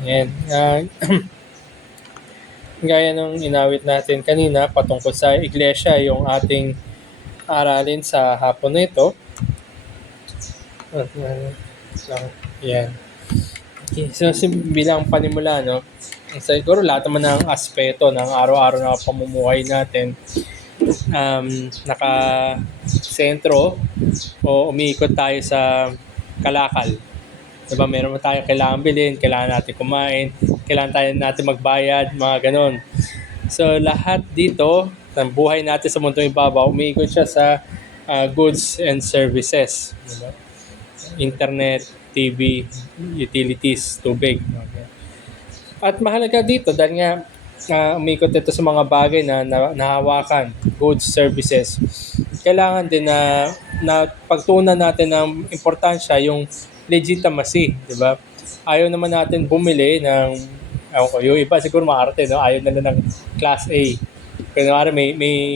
Ayan. Gaya nung inawit natin kanina patungkol sa iglesia, yung ating aralin sa hapon na ito. Yan. Okay. So, bilang panimula, no? Siguro lahat naman ng aspeto ng araw-araw na pamumuhay natin naka-sentro o umiikot tayo sa kalakal. Diba, meron tayo kailangan bilhin, kailangan natin kumain, kailangan natin magbayad, mga ganon. So, lahat dito, ng buhay natin sa mundong ibabaw, umiikot siya sa goods and services. Diba? Internet, TV, utilities, tubig. At mahalaga dito dahil nga umiikot ito sa mga bagay na nahawakan, goods, services. Kailangan din na pagtuunan natin ng importansya yung legitimacy, di ba? Ayaw naman natin bumili ng, yung iba siguro maarte, no? Ayaw nila ng Class A. Kunwari,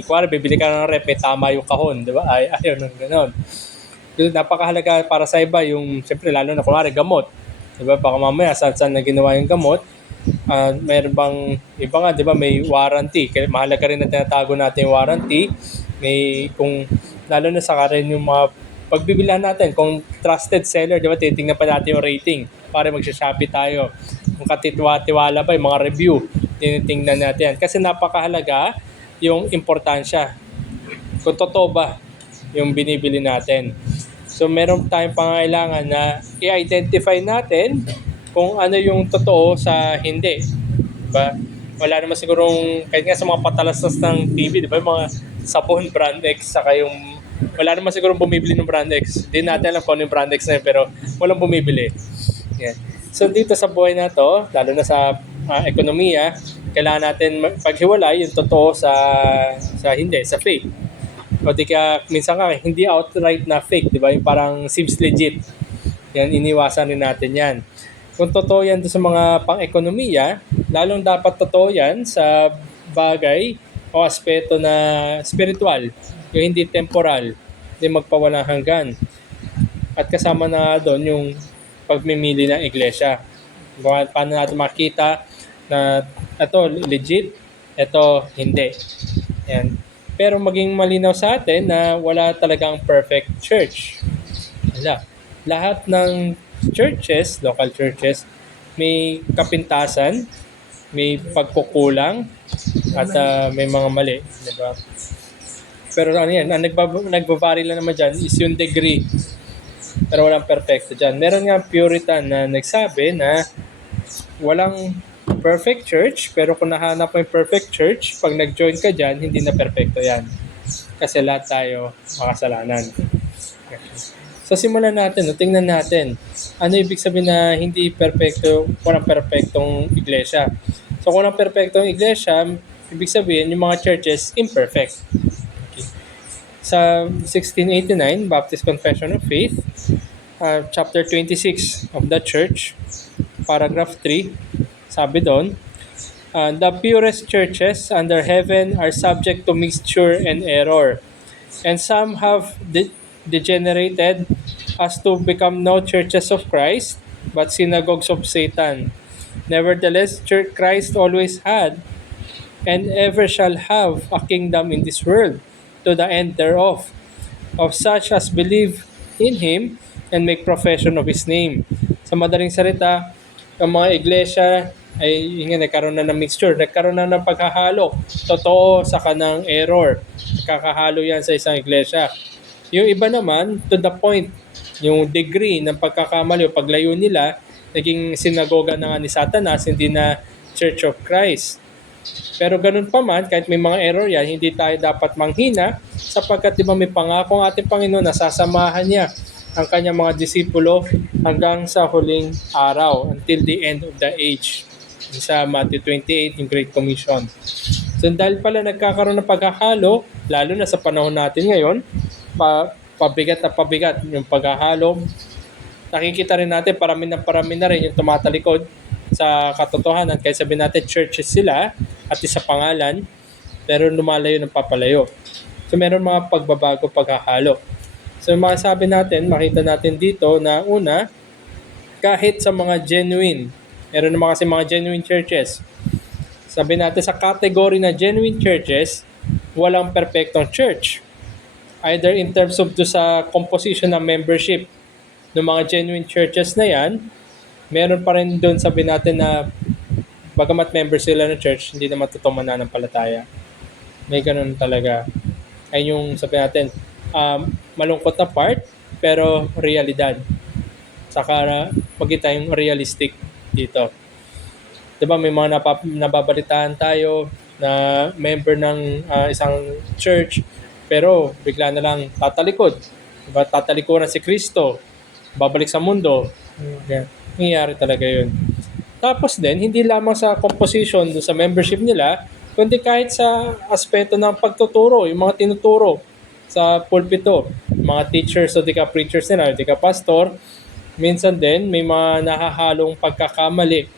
kunwari, bibili ka ng rep, may tama yung kahon, di ba? Ayaw ng gano'n. Napakahalaga para sa iba yung, siyempre, lalo na kunwari, gamot. Di ba? Baka mamaya, saan na ginawa yung gamot, mayroon bang, iba nga, di ba, may warranty. Kaya mahalaga rin na tinatago natin yung warranty. Kung, lalo na sa karin yung mga pagbibilihan natin, kung trusted seller, di ba, titingnan pa natin yung rating para magsha-Shopee tayo. Kung katitiwala ba yung mga review, tinitingnan natin. Kasi napakahalaga yung importansya. Kung totoo ba yung binibili natin. So, meron tayong pangailangan na i-identify natin kung ano yung totoo sa hindi. Diba? Wala naman sigurong, kahit nga sa mga patalastas ng TV, di ba, yung mga sabon brand X, saka yung, wala naman sigurong bumibili ng brand X. Hindi natin alam kung ano yung brand X na yun, pero walang bumibili. Yan. So dito sa buhay na to, lalo na sa ekonomiya, kailangan natin paghiwalay yung totoo sa hindi, sa fake. O di ka, minsan ka, hindi outright na fake, di ba? Yung parang seems legit. Yan, iniwasan rin natin yan. Kung totoo yan sa mga pang-ekonomiya, lalong dapat totoo yan sa bagay o aspeto na spiritual, yung hindi temporal, hindi magpawalang hanggan. At kasama na doon yung pagmimili ng iglesia. Paano natin makita na ito legit, ito hindi. Yan. Pero maging malinaw sa atin na wala talagang perfect church. Wala. Lahat ng churches, local churches, may kapintasan, may pagkukulang, at may mga mali. Diba? Pero ano yan, ang nagbabari lang naman dyan is yung degree. Pero walang perfecto dyan. Meron nga Puritan na nagsabi na walang perfect church, pero kung nahanap mo yung perfect church, pag nag-join ka dyan, hindi na perfecto yan. Kasi lahat tayo makasalanan. So simulan natin, tingnan natin. Ano ibig sabihin na hindi perfecto, walang perfectong iglesia? So kung walang perfectong iglesia, ibig sabihin yung mga churches imperfect. Okay. Sa 1689, Baptist Confession of Faith, chapter 26 of the church, paragraph 3, sabi doon, the purest churches under heaven are subject to mixture and error, and some have degenerated as to become no churches of Christ, but synagogues of Satan. Nevertheless, Christ always had and ever shall have a kingdom in this world, to the end thereof, of such as believe in Him and make profession of His name. Sa madaling salita, ang mga iglesia ay nagkaroon na ng mixture, nagkaroon na ng paghahalo. Totoo sa kanang error. Kakahalo yan sa isang iglesia. Yung iba naman, to the point, yung degree ng pagkakamali o paglayo nila, naging sinagoga na nga ni Satanas, hindi na Church of Christ. Pero ganun pa man, kahit may mga error yan, hindi tayo dapat manghina sapagkat diba may pangako ang ating Panginoon na sasamahan niya ang kanyang mga disipulo hanggang sa huling araw, until the end of the age. Sa Matthew 28, yung Great Commission. So dahil pala nagkakaroon ng paghahalo, lalo na sa panahon natin ngayon, pabigat na pabigat yung paghahalo. Nakikita rin natin parami na rin yung tumatalikod sa katotohanan. Kaya sabihin natin churches sila at isa pangalan, pero lumalayo ng papalayo. So meron mga pagbabago, paghahalo. So mga sabi natin, makita natin dito na una, kahit sa mga genuine Meron naman kasi mga genuine churches. Sabi natin sa category na genuine churches, walang perfectong church. Either in terms of sa composition ng membership ng mga genuine churches na yan, meron pa rin doon sabi natin na bagamat member sila ng church, hindi naman totoong mananampalataya. May ganun talaga. Ay yung sabi natin, malungkot na part, pero realidad. Saka maging tayong realistic dito. Diba may mga nababalitaan tayo na member ng isang church, pero bigla na lang tatalikod. Diba? Tatalikuran si Kristo, babalik sa mundo. Nangyayari talaga yun. Tapos din, hindi lamang sa composition sa membership nila, kundi kahit sa aspeto ng pagtuturo, yung mga tinuturo sa pulpito, mga teachers o di ka preachers nila, o di ka pastor, minsan din may mga nahahalong pagkakamali.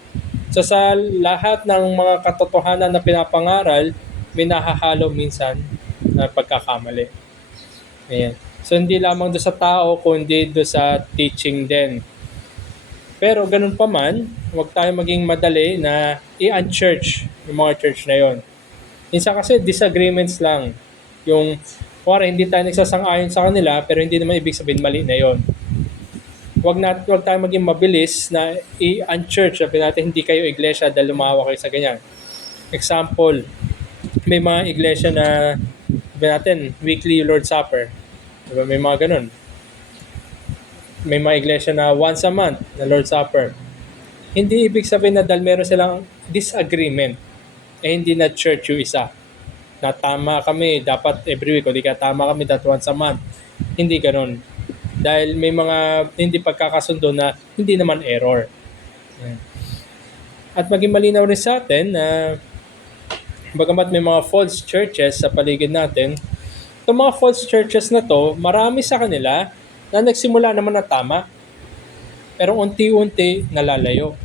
So sa lahat ng mga katotohanan na pinapangaral, may nahahalo minsan na pagkakamali. Ayan. So hindi lamang doon sa tao, kundi doon sa teaching din. Pero ganun pa man, huwag tayo maging madali na i-unchurch yung mga church na yon. Minsan kasi disagreements lang. Yung, hindi tayo nagsasang-ayon sa kanila, pero hindi naman ibig sabihin mali na yon. Huwag tayo maging mabilis na i-unchurch. Sabi natin, hindi kayo iglesia dahil lumawa kayo sa ganyan. Example, may mga iglesia na, sabi natin, weekly Lord's Supper. Diba? May mga ganun. May mga iglesia na once a month na Lord's Supper. Hindi ibig sabihin na dahil meron silang disagreement, hindi na church yung isa. Na tama kami, dapat every week, o di ka tama kami, that once a month. Hindi ganun. Dahil may mga hindi pagkakasundo na hindi naman error. At maging malinaw rin sa atin na bagamat may mga false churches sa paligid natin, itong mga false churches na to, marami sa kanila na nagsimula naman na tama, pero unti-unti nalalayo.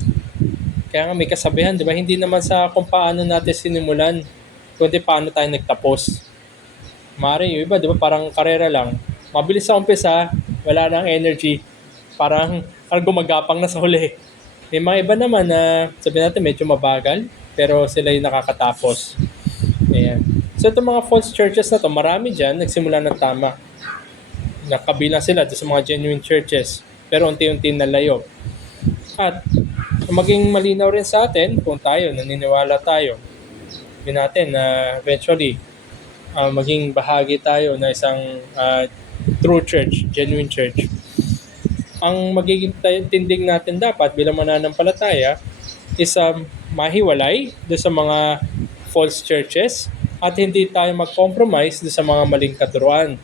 Kaya nga may kasabihan, di ba? Hindi naman sa kung paano natin sinimulan, kundi paano tayo nagtapos. Mari, yung iba, di ba? Parang karera lang. Mabilis sa umpisa, wala nang energy. Parang gumagapang na sa huli. May mga iba naman na, sabi natin, medyo mabagal, pero sila yung nakakatapos. Ayan. So, itong mga false churches na to, marami dyan, nagsimula ng tama. Nakabilang sila sa mga genuine churches, pero unti-unti nalayo. At maging malinaw rin sa atin kung tayo, naniniwala tayo, sabi natin na eventually maging bahagi tayo na isang true church, genuine church. Ang magiging tindig natin dapat bilang mananampalataya is mahiwalay do sa mga false churches at hindi tayo mag-compromise do sa mga maling katuruan.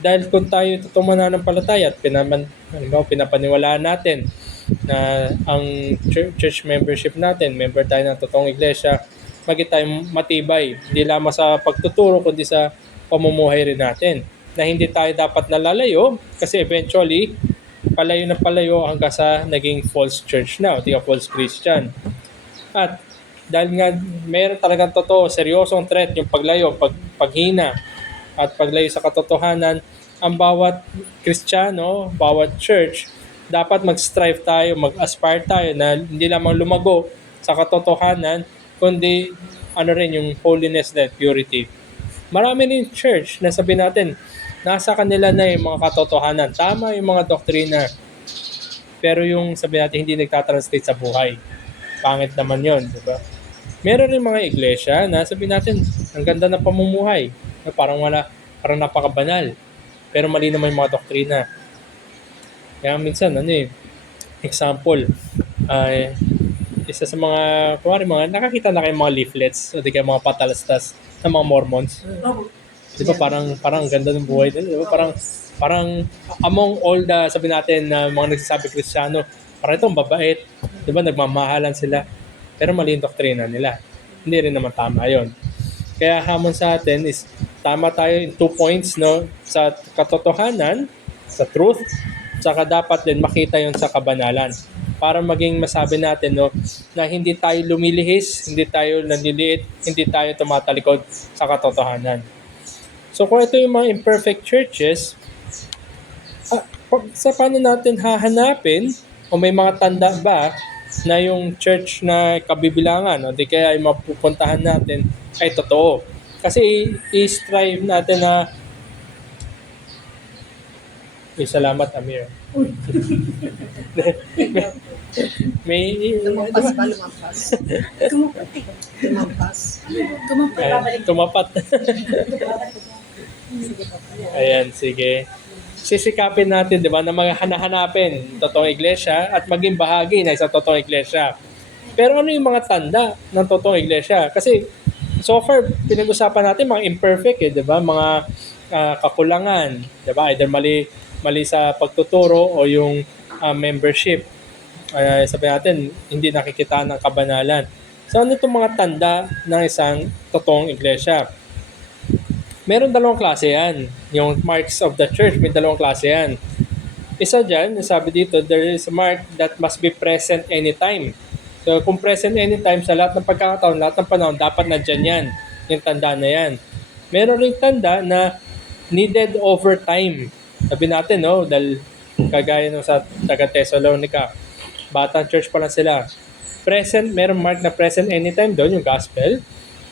Dahil kung tayo totoong mananampalataya at pinapaniwalaan natin na ang church membership natin, member tayo ng totoong iglesia, maging tayo matibay, hindi lamang sa pagtuturo kundi sa pamumuhay rin natin. Na hindi tayo dapat nalalayo kasi eventually palayo na palayo hanggang sa naging false church na o di ka false Christian. At dahil nga mayroon talagang totoo, seryosong threat yung paglayo, paghina at paglayo sa katotohanan, ang bawat Kristiyano, bawat church, dapat mag-strive tayo, mag-aspire tayo na hindi lamang lumago sa katotohanan, kundi rin yung holiness and purity. Marami rin church na sabi natin, nasa kanila na yung mga katotohanan. Tama yung mga doktrina. Pero yung sabi natin, hindi nagtatranslate sa buhay. Pangit naman yun, di ba? Meron rin mga iglesia na sabi natin, ang ganda ng pamumuhay. Parang parang napakabanal. Pero mali naman yung mga doktrina. Kaya minsan, example, isa sa mga nakakita na kayo mga leaflets o di kaya mga patalastas ng mga Mormons. Di ba parang ganda ng buhay din? Di ba parang among all the, sabi natin, na mga nagsasabi Kristiyano, parang itong babait. Di ba nagmamahalan sila? Pero mali yung doktrina nila. Hindi rin naman tama yon. Kaya hamon sa atin is tama tayo in 2 points, no? Sa katotohanan, sa truth, saka dapat din makita yon sa kabanalan. Para maging masabi natin, no, na hindi tayo lumilihis, hindi tayo nanliliit, hindi tayo tumatalikod sa katotohanan. So kung ito yung mga imperfect churches, sa paano natin hahanapin o may mga tanda ba na yung church na kabibilangan o di kaya ay mapupuntahan natin ay totoo. Kasi i-strive natin na salamat, Amir. May Lumampas ba? Lumampas. Lumampas. tumapat. Ayan, sige. Sisikapin natin, di ba, na hanahanapin totoong iglesia at maging bahagi na isang totoong iglesia. Pero ano yung mga tanda ng totoong iglesia? Kasi so far, pinag-usapan natin mga imperfect, di ba? Mga kakulangan, di ba? Either mali sa pagtuturo o yung membership. Sabi natin, hindi nakikita ng kabanalan. So ano itong mga tanda ng isang totoong iglesia? Meron dalawang klase yan. Yung marks of the church, may dalawang klase yan. Isa dyan, sabi dito, there is a mark that must be present anytime. So kung present anytime, sa lahat ng pagkakataon, lahat ng panahon, dapat nandyan yan. Yung tanda na yan. Meron ring tanda na needed over time. Sabi natin, no, dahil kagaya nung sa taga-Thessalonica, batang church pa lang sila. Present, meron mark na present anytime doon, yung gospel.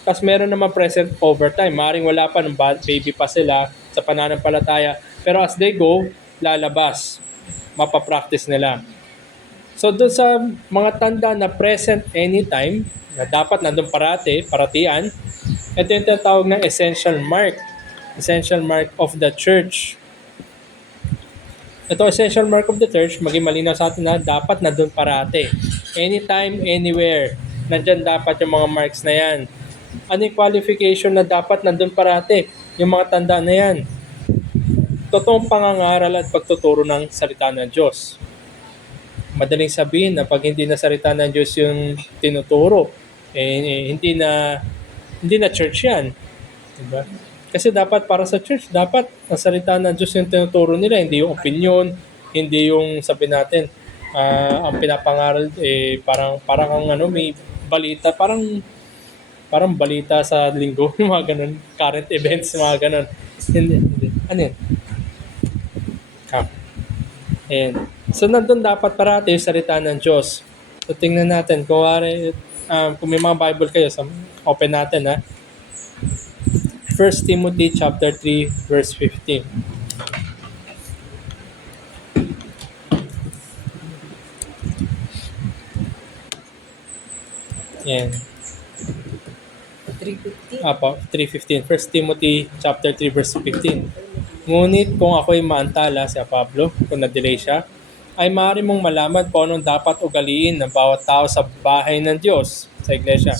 Tapos meron naman present overtime. Maring wala pa, nung baby pa sila sa pananampalataya. Pero as they go, lalabas. Mapapractice nila. So doon sa mga tanda na present anytime, na dapat nandun paratian, ito yung tinatawag na essential mark. Essential mark of the church. Ito essential mark of the church, maging malinaw sa atin na dapat nandun parati. Anytime, anywhere. Nandyan dapat yung mga marks na yan. Ano yung qualification na dapat nandun parati? Yung mga tanda na yan. Totoong pangangaral at pagtuturo ng salita ng Diyos. Madaling sabihin na pag hindi na salita ng Diyos yung tinuturo, hindi na church yan. Diba? Kasi dapat para sa church, dapat ang salita ng Diyos yung tinuturo nila, hindi yung opinion, hindi yung sabi natin, ang pinapangaral, parang may balita, parang balita sa linggo, mga ganun, current events, mga ganun. Hindi. Ano yun? Ayan. So, nandun dapat parati yung salita ng Diyos. So, tingnan natin. Kung may mga Bible kayo, open natin, ha? 1 Timothy chapter 3, verse 15. Ayan. 350. Apo, 3:15. 1 Timothy chapter 3 verse 15. Ngunit kung ako'y maantala, si Pablo, kung na-delay siya, ay maaari mong malaman kung anong dapat ugaliin ng bawat tao sa bahay ng Diyos, sa iglesia.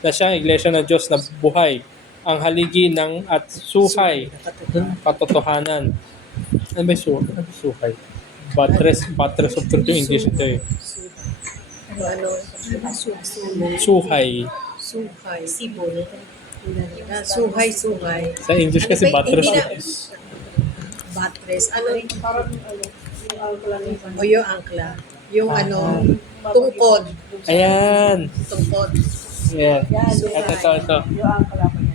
Na siya ang iglesia ng Diyos na buhay, ang haligi ng at suhay, katotohanan. Ano ba yung suhay? Buttress of truth yung English ito eh. Suhay. Suhay. Sibol. Suhay. Sa English kasi Ano ba, buttress. hindi na- Buttress. Ano? O yung angkla. Yung tungkod. Ayan. Tungkod. Ayan. Ito.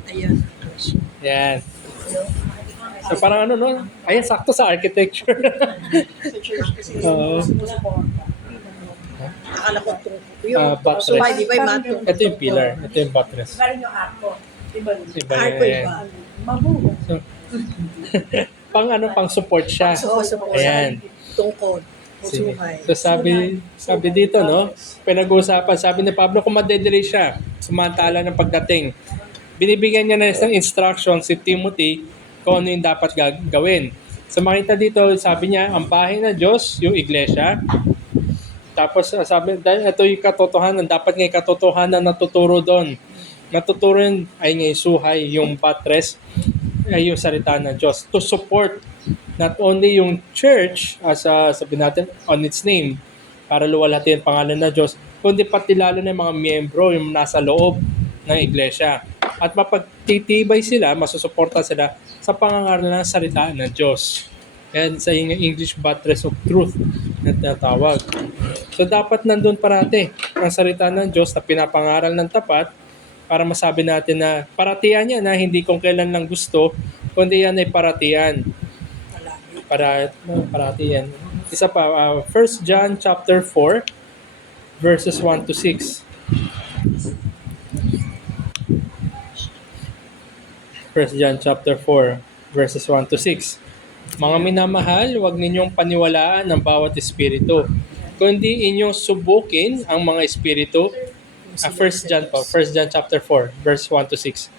Ayun. Yan. So parang no? Ayan, sakto sa architecture. Oo. Akala ko tungkod. Yung Buttress. suhay, di ba yung matong? Ito yung pillar. Ito yung buttress. Meron yung arko. Diba? Iba Arko yan. iba. Mabuho. So, pang support siya. So, Ayan. tungkod. O Sige. suhay. So sabi dito, no? Pinag-uusapan, sabi ni Pablo, kung madedelay siya, sumantala ng pagdating. Binibigyan niya na isang instruction si Timothy kung ano yung dapat gawin. So makita dito, sabi niya, ang bahay na Diyos, yung iglesia. Tapos sabi, dahil ito yung katotohanan, dapat nga yung katotohanan natuturo doon. Natuturo yun ay ngayon suhay, yung buttress, ay yung salita ng Diyos. To support not only yung church, as sabi natin, on its name, para luwalhati ang pangalan ng Diyos, kundi pati lalo na yung mga miyembro, yung nasa loob ng iglesia. At mapagtitibay sila, masusuporta sila sa pangangaral ng salita ng Diyos. Yan sa English buttress of truth na tinatawag. So dapat nandun parati ang salita ng Diyos na pinapangaral ng tapat para masabi natin na paratian niya na hindi kung kailan lang gusto, kundi yan ay paratian. Paratian. Isa pa, 1 John chapter 4 verses 1 to 6. 1 John chapter 4, verses 1 to 6. Mga minamahal, huwag ninyong paniwalaan ang bawat espiritu, kundi inyong subukin ang mga espiritu. 1 John po, 1 John chapter 4, verse 1 to 6.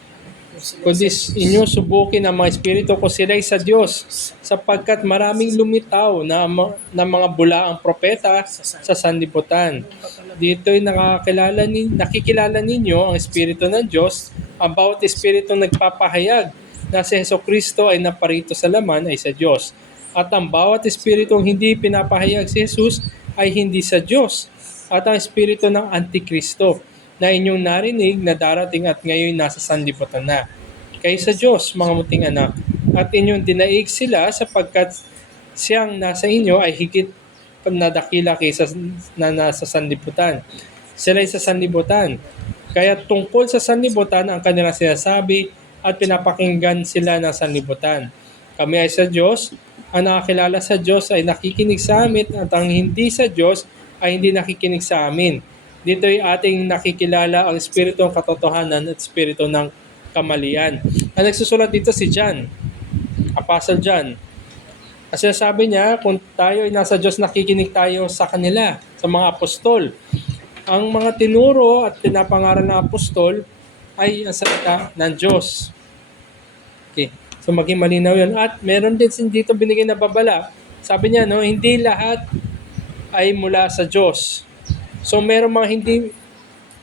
Kundi inyong subukin ang mga espiritu kung sila'y sa Diyos, sapagkat maraming lumitaw na mga bulaang propeta sa sanlibutan. Dito'y nakikilala ninyo ang espiritu ng Diyos, ang bawat espiritu nagpapahayag na si Jesucristo ay naparito sa laman ay sa Diyos. At ang bawat espiritong hindi pinapahayag si Jesus ay hindi sa Diyos. At ang espiritu ng Antikristo na inyong narinig na darating at ngayon nasa sanlibutan na. Kayo sa Diyos, mga muting anak, at inyong dinaig sila sapagkat siyang nasa inyo ay higit na dakila kaysa na nasa sanlibutan. Sila ay sa sanlibutan. Kaya tungkol sa sanlibutan ang kanilang sinasabi at pinapakinggan sila ng sanlibutan. Kami ay sa Diyos, ang nakakilala sa Diyos ay nakikinig sa amin at ang hindi sa Diyos ay hindi nakikinig sa amin. Dito ay ating nakikilala ang espiritu ng katotohanan at espiritu ng kamalian. Ang nagsusulat dito si John, Apostle John. Kasi sabi niya, kung tayo ay nasa Diyos, nakikinig tayo sa kanila, sa mga apostol. Ang mga tinuro at pinapangaral ng apostol ay ang salita ng Diyos. Okay. So maging malinaw yun. At meron din dito binigay na babala. Sabi niya, no, hindi lahat ay mula sa Diyos. So meron mga hindi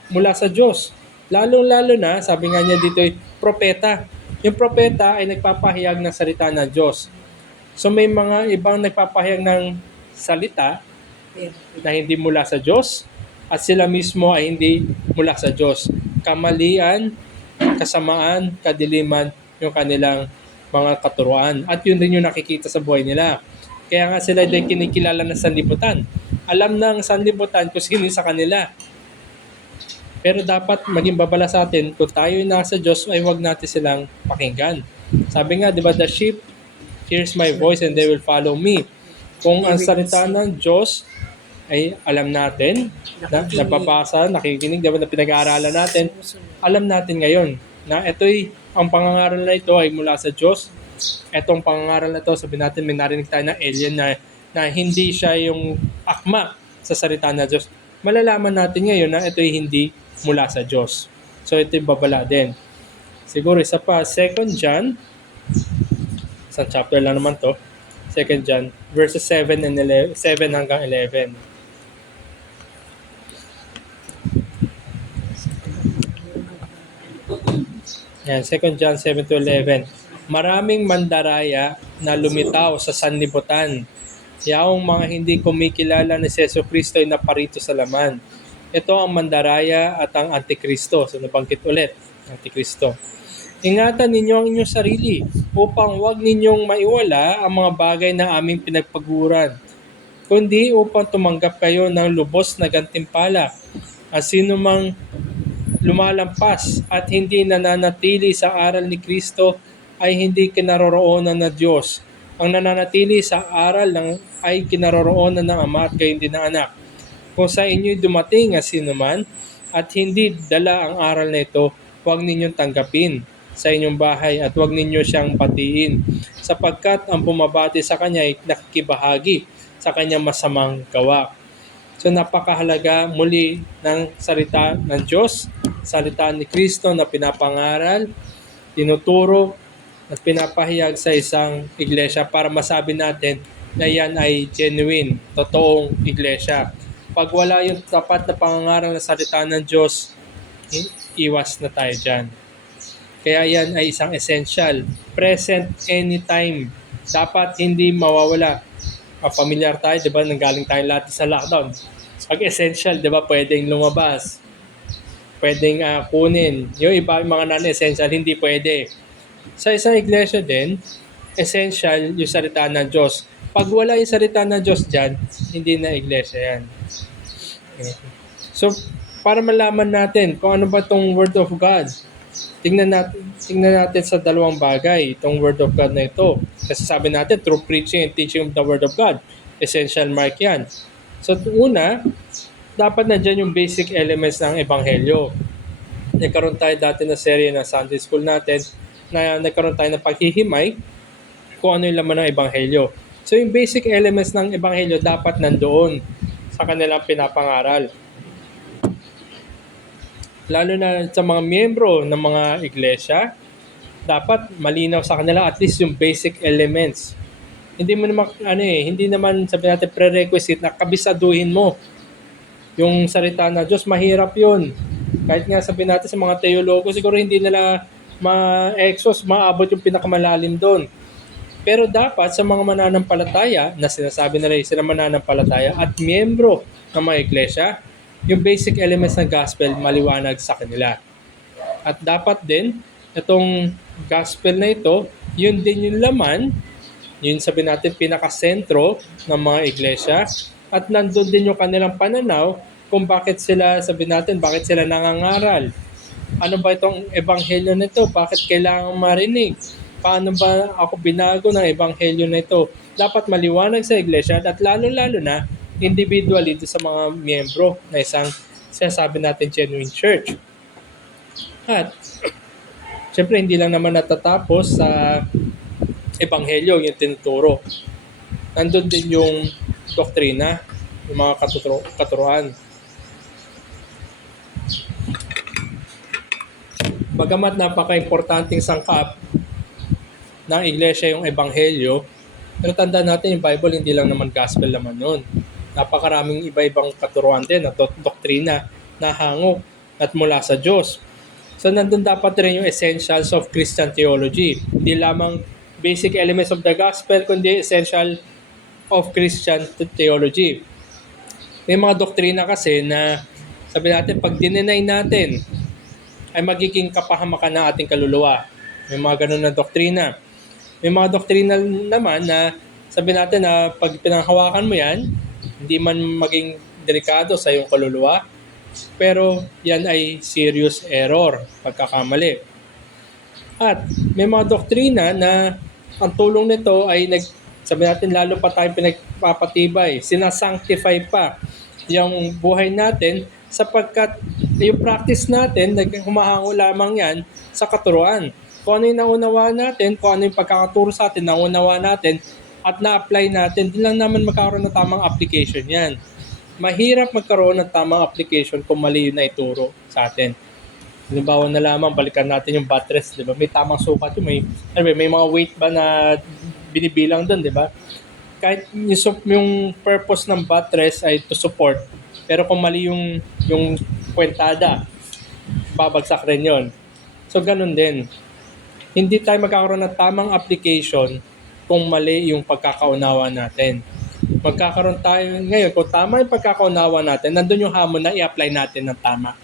mula sa Diyos. Lalong-lalo na, sabi nga niya dito, propeta. Yung propeta ay nagpapahayag ng salita ng Diyos. So may mga ibang nagpapahayag ng salita na hindi mula sa Diyos at sila mismo ay hindi mula sa Diyos. Kamalian, kasamaan, kadiliman yung kanilang mga katuruan. At yun din yung nakikita sa buhay nila. Kaya nga sila din kinikilala ng sanlibutan. Alam ng sanlibutan kung sino sa kanila. Pero dapat maging babala sa atin, kung tayo ay nasa Diyos, ay huwag natin silang pakinggan. Sabi nga, di ba, the sheep hears my voice and they will follow me. Kung ang salita ng Diyos ay alam natin, nababasa, nakikinig, di ba, na pinag-aaralan natin, alam natin ngayon na ito'y, ang pangangaral na ito ay mula sa Diyos. Etong pangangaral na ito, sabi natin, may narinig tayo na alien na hindi siya yung akma sa salita ng Diyos. Malalaman natin ngayon na ito'y hindi mula sa Diyos. So ito'y babala din. Siguro isa pa, 2 John, isang chapter lang naman to, 2 John, verses 7 hanggang 11. Yan, 2 John 7 to 11. Maraming mandaraya na lumitaw sa sanlibutan. Yaong mga hindi kumikilala ni Jesucristo ay naparito sa laman. Ito ang mandaraya at ang Antikristo. So nabanggit ulit, Antikristo. Ingatan ninyo ang inyong sarili upang huwag ninyong maiwala ang mga bagay na aming pinagpaguran, kundi upang tumanggap kayo ng lubos na gantimpala. At sino mang lumalampas at hindi nananatili sa aral ni Kristo ay hindi kinaroroonan ng Diyos. Ang nananatili sa aral ay kinaroroonan ng Ama at gayon din ng Anak. Kung sa inyo'y dumating ang sinuman at hindi dala ang aral na ito, huwag ninyong tanggapin sa inyong bahay at huwag ninyo siyang batiin, sapagkat ang bumabati sa kanya ay nakikibahagi sa kanyang masamang gawa. So napakahalaga muli ng salita ng Diyos, salita ni Kristo na pinapangaral, tinuturo at pinapahayag sa isang iglesia para masabi natin na yan ay genuine, totoong iglesia. Pag wala yung tapat na pangangaral na salita ng Diyos, iwas na tayo dyan. Kaya yan ay isang essential. Present anytime. Dapat hindi mawawala. Pamilyar tayo, di ba? Nanggaling tayo lahat sa lockdown. Pag essential, di ba? Pwedeng lumabas. Pwedeng kunin. Yung iba, yung mga non-essential, hindi pwede. Sa isang iglesia din, essential yung salita ng Diyos. Pag wala yung salita ng Diyos dyan, hindi na iglesia yan. Okay. So, para malaman natin kung ano ba itong Word of God, tingnan natin sa dalawang bagay itong Word of God na ito. Kasi sabi natin, through preaching and teaching of the Word of God, essential mark yan. So una, dapat nandyan yung basic elements ng Ebanghelyo. Nagkaroon tayo dati na serye na Sunday School natin na nagkaroon tayo ng paghihimay kung ano yung laman ng Ebanghelyo. So yung basic elements ng Ebanghelyo dapat nandoon sa kanilang pinapangaral. Lalo na sa mga miyembro ng mga iglesia, dapat malinaw sa kanila at least yung basic elements. Hindi mo naman hindi naman sabi natin prerequisite na kabisaduhin mo yung salita na Diyos. Mahirap 'yun. Kahit nga sabi natin sa mga teologo, siguro hindi nila ma-exhaust, maabot yung pinakamalalim doon. Pero dapat sa mga mananampalataya na sinasabi na rin sila mananampalataya at miyembro ng mga iglesia, yung basic elements ng gospel maliwanag sa kanila. At dapat din itong gospel na ito, yun din yung laman, yun sabi natin pinakasentro ng mga iglesia, at nandun din yung kanilang pananaw kung bakit sila, sabi natin, bakit sila nangangaral. Ano ba itong ebanghelyo nito? Bakit kailangan marinig? Paano ba ako binago ng ebanghelyo na ito? Dapat maliwanag sa iglesia at lalo-lalo na individually sa mga miyembro na isang sinasabi natin genuine church. At siyempre hindi lang naman natatapos sa ebanghelyo yung tinuturo. Nandun din yung doktrina, yung mga katuruan. Bagamat napaka-importanting sangkap ng iglesia yung ebanghelyo, pero tandaan natin yung Bible hindi lang naman gospel naman yun. Napakaraming iba-ibang katuruan din at doktrina na hango at mula sa Diyos. So nandun dapat rin yung essentials of Christian theology. Hindi lamang basic elements of the gospel, kundi essential of Christian theology. May mga doktrina kasi na sabi natin pag dinenay natin ay magiging kapahamakan ng ating kaluluwa. May mga ganun na doktrina. May mga doktrina naman na sabi natin na pag pinanghawakan mo yan, hindi man maging delikado sa iyong kaluluwa, pero yan ay serious error, pagkakamali. At may mga doktrina na ang tulong nito ay sabi natin lalo pa tayong pinagpapatibay, sinasanctify pa yung buhay natin sapagkat yung practice natin, humahango lamang yan sa katuruan. Kung ano yung naunawa natin, kung ano yung pagkakaturo sa atin, naunawa natin, at na-apply natin, di lang naman magkaroon ng tamang application yan. Mahirap magkaroon ng tamang application kung mali yung naituro sa atin. Halimbawa na lamang, balikan natin yung buttress, di ba? May tamang sukat yun, may mga weight ba na binibilang doon, di ba? Kahit yung purpose ng buttress ay to support, pero kung mali yung kwentada, babagsak rin yun. So, ganun din. Hindi tayo magkakaroon ng tamang application kung mali yung pagkakaunawa natin. Magkakaroon tayo ngayon, kung tama yung pagkakaunawa natin, nandun yung hamon na i-apply natin ng tama.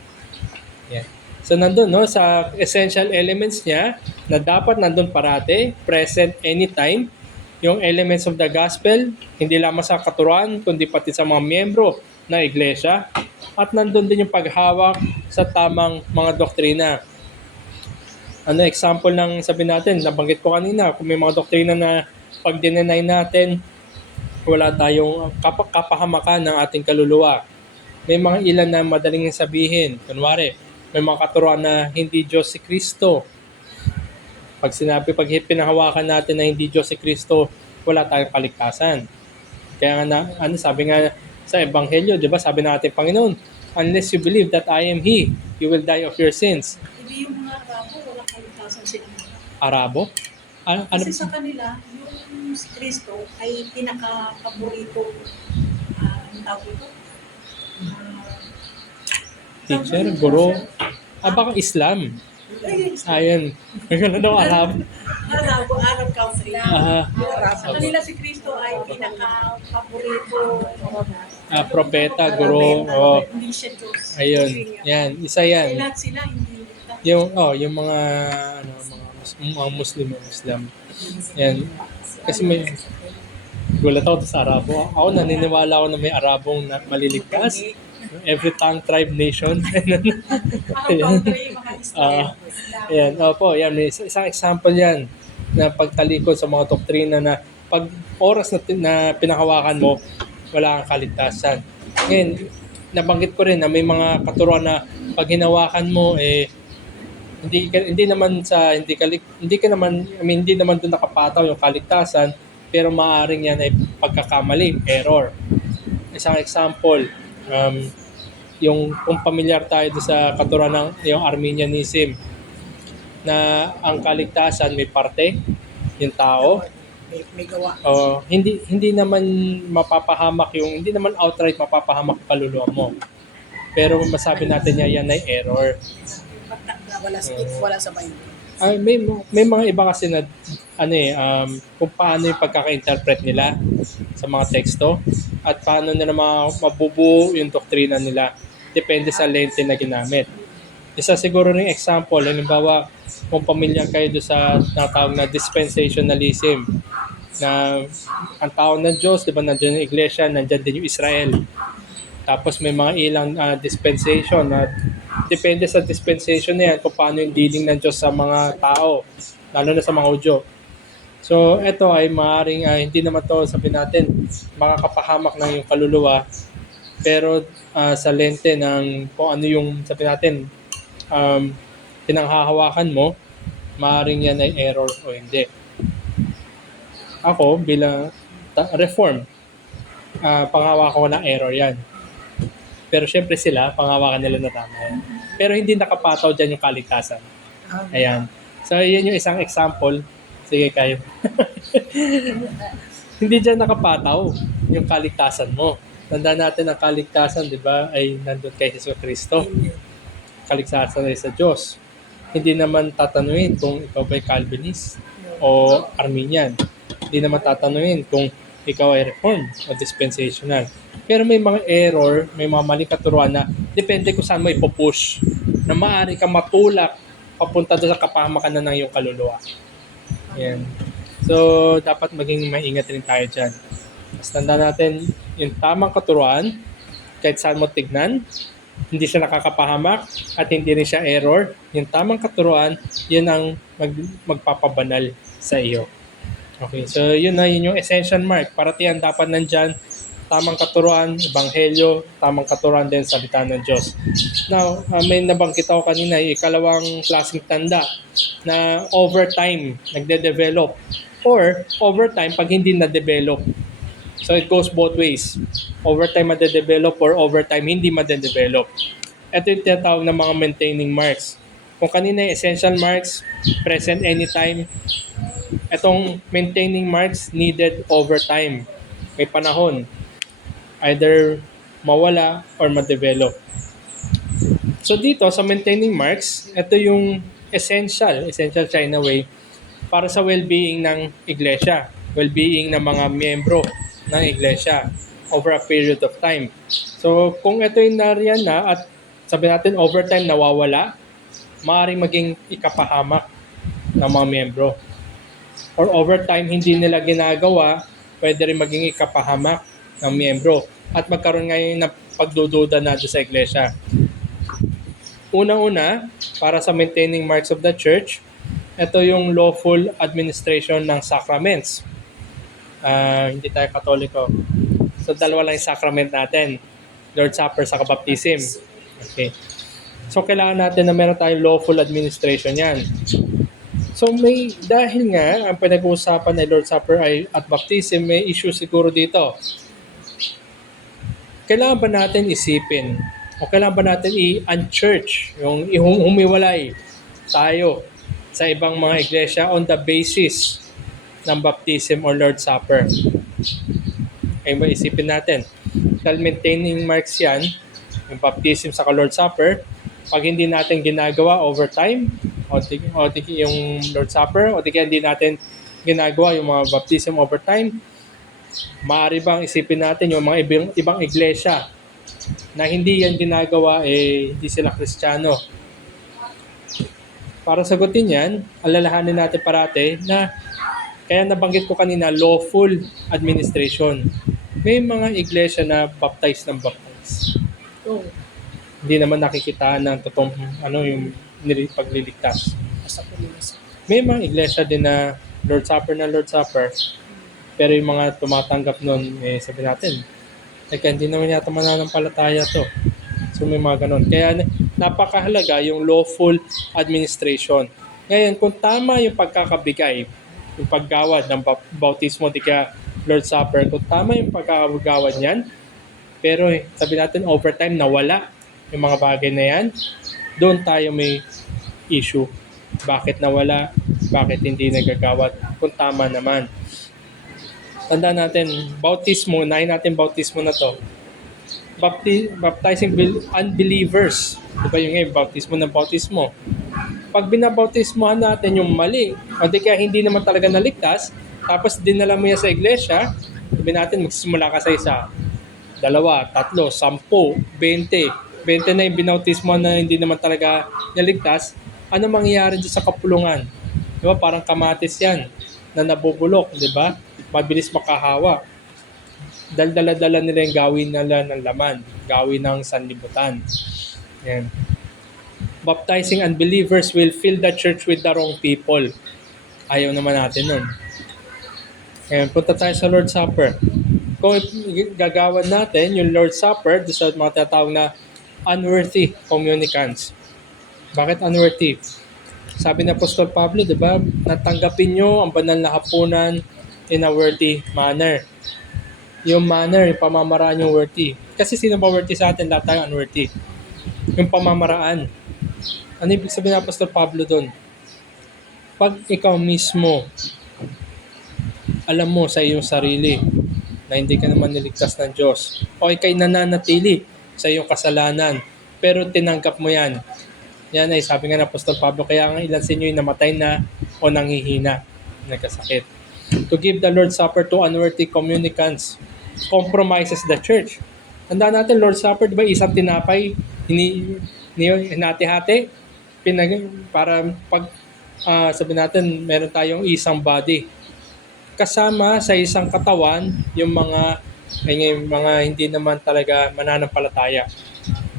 Yeah. So, nandun, no, sa essential elements niya, na dapat nandun parate, present anytime, yung elements of the gospel, hindi lamang sa katuruan, kundi pati sa mga miyembro na iglesia, at nandun din yung paghawak sa tamang mga doktrina. Ano example ng sabi natin, nabanggit ko kanina, kung may mga doktrina na pag dinenay natin, wala tayong kapahamakan ng ating kaluluwa. May mga ilan na madaling sabihin, kunwari, may mga katuruan na hindi Diyos si Kristo. Pag pinahawakan natin na hindi Diyos si Kristo, wala tayong kaligtasan. Kaya nga sabi nga sa Ebanghelyo, di ba? Sabi natin, Panginoon, unless you believe that I am He, you will die of your sins. Hindi yung mga Arabo, walang kaligtasan sila. Arabo? Kasi sa kanila, yung si Kristo ay pinaka-paborito, ang tawag ito? Teacher, guro. Baka Islam. Ayun. Magkala daw Arab. Arab country. Sa kanila si Kristo ay pinaka-paborito. Propeta, guro. Hindi siya Diyos. Ayun. Yan. Isa yan. Lahat sila hindi. Yung mga Muslim. Yan. Kasi may gulat ako sa Arabo. Ako naniniwala ako na may Arabong na maliligtas. Every tongue, tribe, nation. Arab country, mga Islam. Yan. Opo, yan. May isang example yan na pagtalikod sa mga doktrina na pag oras na pinahawakan mo, wala kang kaligtasan. Ngayon, nabanggit ko rin na may mga katuruan na pag hinawakan mo, hindi naman sa hindi ka naman hindi naman doon nakapataw yung kaligtasan, pero maaaring yan ay pagkakamali, error. Isang example, yung kung pamilyar tayo doon sa katuruan ng yung Arminianism, na ang kaligtasan may parte yung tao. May gawa. Hindi naman hindi naman outright mapapahamak yung kaluluwa mo. Pero masabi natin yan ay error. Wala sa Bible. May mga iba kasi na kung paano yung pagkaka-interpret nila sa mga teksto at paano nila mabubuo yung doktrina nila. Depende sa lente na ginamit. Isa siguro ring example, halimbawa, kung pamilyar kayo doon sa natawag na dispensationalism, na ang tao ng Diyos, di ba, nandiyan yung iglesia, nandiyan din yung Israel. Tapos may mga ilang dispensation na depende sa dispensation na yan kung paano yung dealing ng Diyos sa mga tao, lalo na sa mga Hudyo. So, ito ay maaaring hindi naman to sabihin natin makakapahamak ng yung kaluluwa, pero sa lente ng kung ano yung sabihin natin pinanghahawakan mo, maaaring yan ay error o hindi. Ako, bilang reform, panghawakan ko na error yan. Pero syempre sila, panghawakan nila na tama yan. Pero hindi nakapataw dyan yung kaligtasan. Ayan. So, yan yung isang example. Sige, kayo. Hindi dyan nakapataw yung kaligtasan mo. Tandaan natin ang kaligtasan, di ba, ay nandun kay Jesucristo. Kaligtasan ay sa Diyos. Hindi naman tatanungin kung ikaw ba'y Calvinist o Arminian. Hindi naman tatanungin kung ikaw ay Reformed o Dispensational. Pero may mga error, may mga maling katuruan na depende kung saan mo ipopush, na maaari kang matulak papunta doon sa kapahamakan na ng iyong kaluluwa. Yan. So, dapat maging maingat rin tayo dyan. Mas tandaan natin yung tamang katuruan, kahit saan mo tignan, hindi siya nakakapahamak at hindi rin siya error. Yung tamang katuruan, yun ang magpapabanal sa iyo. Okay, so yun yung essential mark. Paratihan dapat nandyan, tamang katuruan, ebanghelyo, tamang katuruan din salita ng Diyos. Now, may nabanggit ako kanina, ikalawang klaseng tanda na overtime nagde-develop or overtime pag hindi na-develop. So it goes both ways. Overtime made-develop or overtime hindi made-develop. Ito yung tinatawag ng mga maintaining marks. Kung kanina yung essential marks, present anytime, itong maintaining marks needed overtime. May panahon. Either mawala or ma-develop. So dito sa maintaining marks, ito yung essential siya in a way, para sa well-being ng iglesia, well-being ng mga miyembro ng iglesia over a period of time. So kung ito yung nariyan na at sabi natin overtime nawawala, maaaring maging ikapahamak ng mga miyembro. Or overtime hindi nila ginagawa, pwede rin maging ikapahamak ng miyembro at magkaroon ngayon ng pagdududa na sa iglesia. Una-una, para sa maintaining marks of the church, ito yung lawful administration ng sacraments. Hindi tayo Katoliko. So, dalawa lang yung sacrament natin. Lord's Supper sa baptism. Okay. So, kailangan natin na meron tayong lawful administration yan. So, dahil nga, ang pinag-uusapan ng Lord's Supper at baptism, may issue siguro dito. Kailangan ba natin isipin o kailangan ba natin i-unchurch, yung humiwalay tayo sa ibang mga iglesia on the basis ng baptism or Lord's Supper? Kaya ba isipin natin? Dahil maintaining marks yan, yung baptism sa Lord's Supper, pag hindi natin ginagawa over time, o yung Lord's Supper, o hindi natin ginagawa yung mga baptism over time, maaari bang isipin natin yung mga ibang iglesia na hindi yan ginagawa, hindi sila Kristiyano? Para sagutin yan, alalahanin natin parate na kaya nabanggit ko kanina, lawful administration. May mga iglesia na baptize ng baptize. Hindi naman nakikita ng totoong yung pagliligtas. May mga iglesia din na Lord's Supper, pero yung mga tumatanggap nun, sabi natin, Teka, hindi naman yata mananampalataya to. So may mga ganun. Kaya napakahalaga yung lawful administration. Ngayon, kung tama yung pagkakabigay, yung paggawad ng bautismo, di kaya Lord Supper, kung tama yung pagkakagawad niyan, pero sabi natin overtime nawala yung mga bagay na yan, doon tayo may issue. Bakit nawala? Bakit hindi nagagawad? Kung tama naman. Tanda natin, bautismo, nahin natin bautismo na to. Baptizing unbelievers. Diba yung bautismo ng bautismo? Pag binabautismohan natin yung mali, o di kaya hindi naman talaga naligtas, tapos dinala mo yan sa iglesia, sabi natin magsisimula ka sa isa, 2, 3, 10, 20. 20 na yung binautismo na hindi naman talaga naligtas, ano mangyayari dyan sa kapulungan? Diba? Parang kamatis yan na nabubulok, di ba? Mabilis makahawa. Dala-dala nila yung gawin nila ng laman, gawin ng sanlibutan. Yan. Baptizing unbelievers will fill the church with the wrong people. Ayaw naman natin nun. Ngayon, punta tayo sa Lord's Supper. Kung gagawad natin yung Lord's Supper, doon sa mga tatawag na unworthy communicants. Bakit unworthy? Sabi ni Apostol Pablo, di ba? Natanggapin nyo ang banal na hapunan in a worthy manner. Yung manner, yung pamamaraan yung worthy. Kasi sino ba worthy sa atin? Lahat tayo unworthy. Yung pamamaraan. Ano ibig sabihin ng Apostol Pablo doon? Pag ikaw mismo, alam mo sa iyong sarili na hindi ka naman niligtas ng Diyos, o ikay nananatili sa iyong kasalanan, pero tinanggap mo yan. Yan ay sabi nga ng Apostol Pablo, kaya nga ilan sa inyo ay namatay na o nanghihina, nagkasakit. To give the Lord's Supper to unworthy communicants compromises the church. Tandaan natin, Lord's Supper, di ba isang tinapay, hinati-hati, para pag sabi natin, meron tayong isang body. Kasama sa isang katawan, yung mga hindi naman talaga mananampalataya.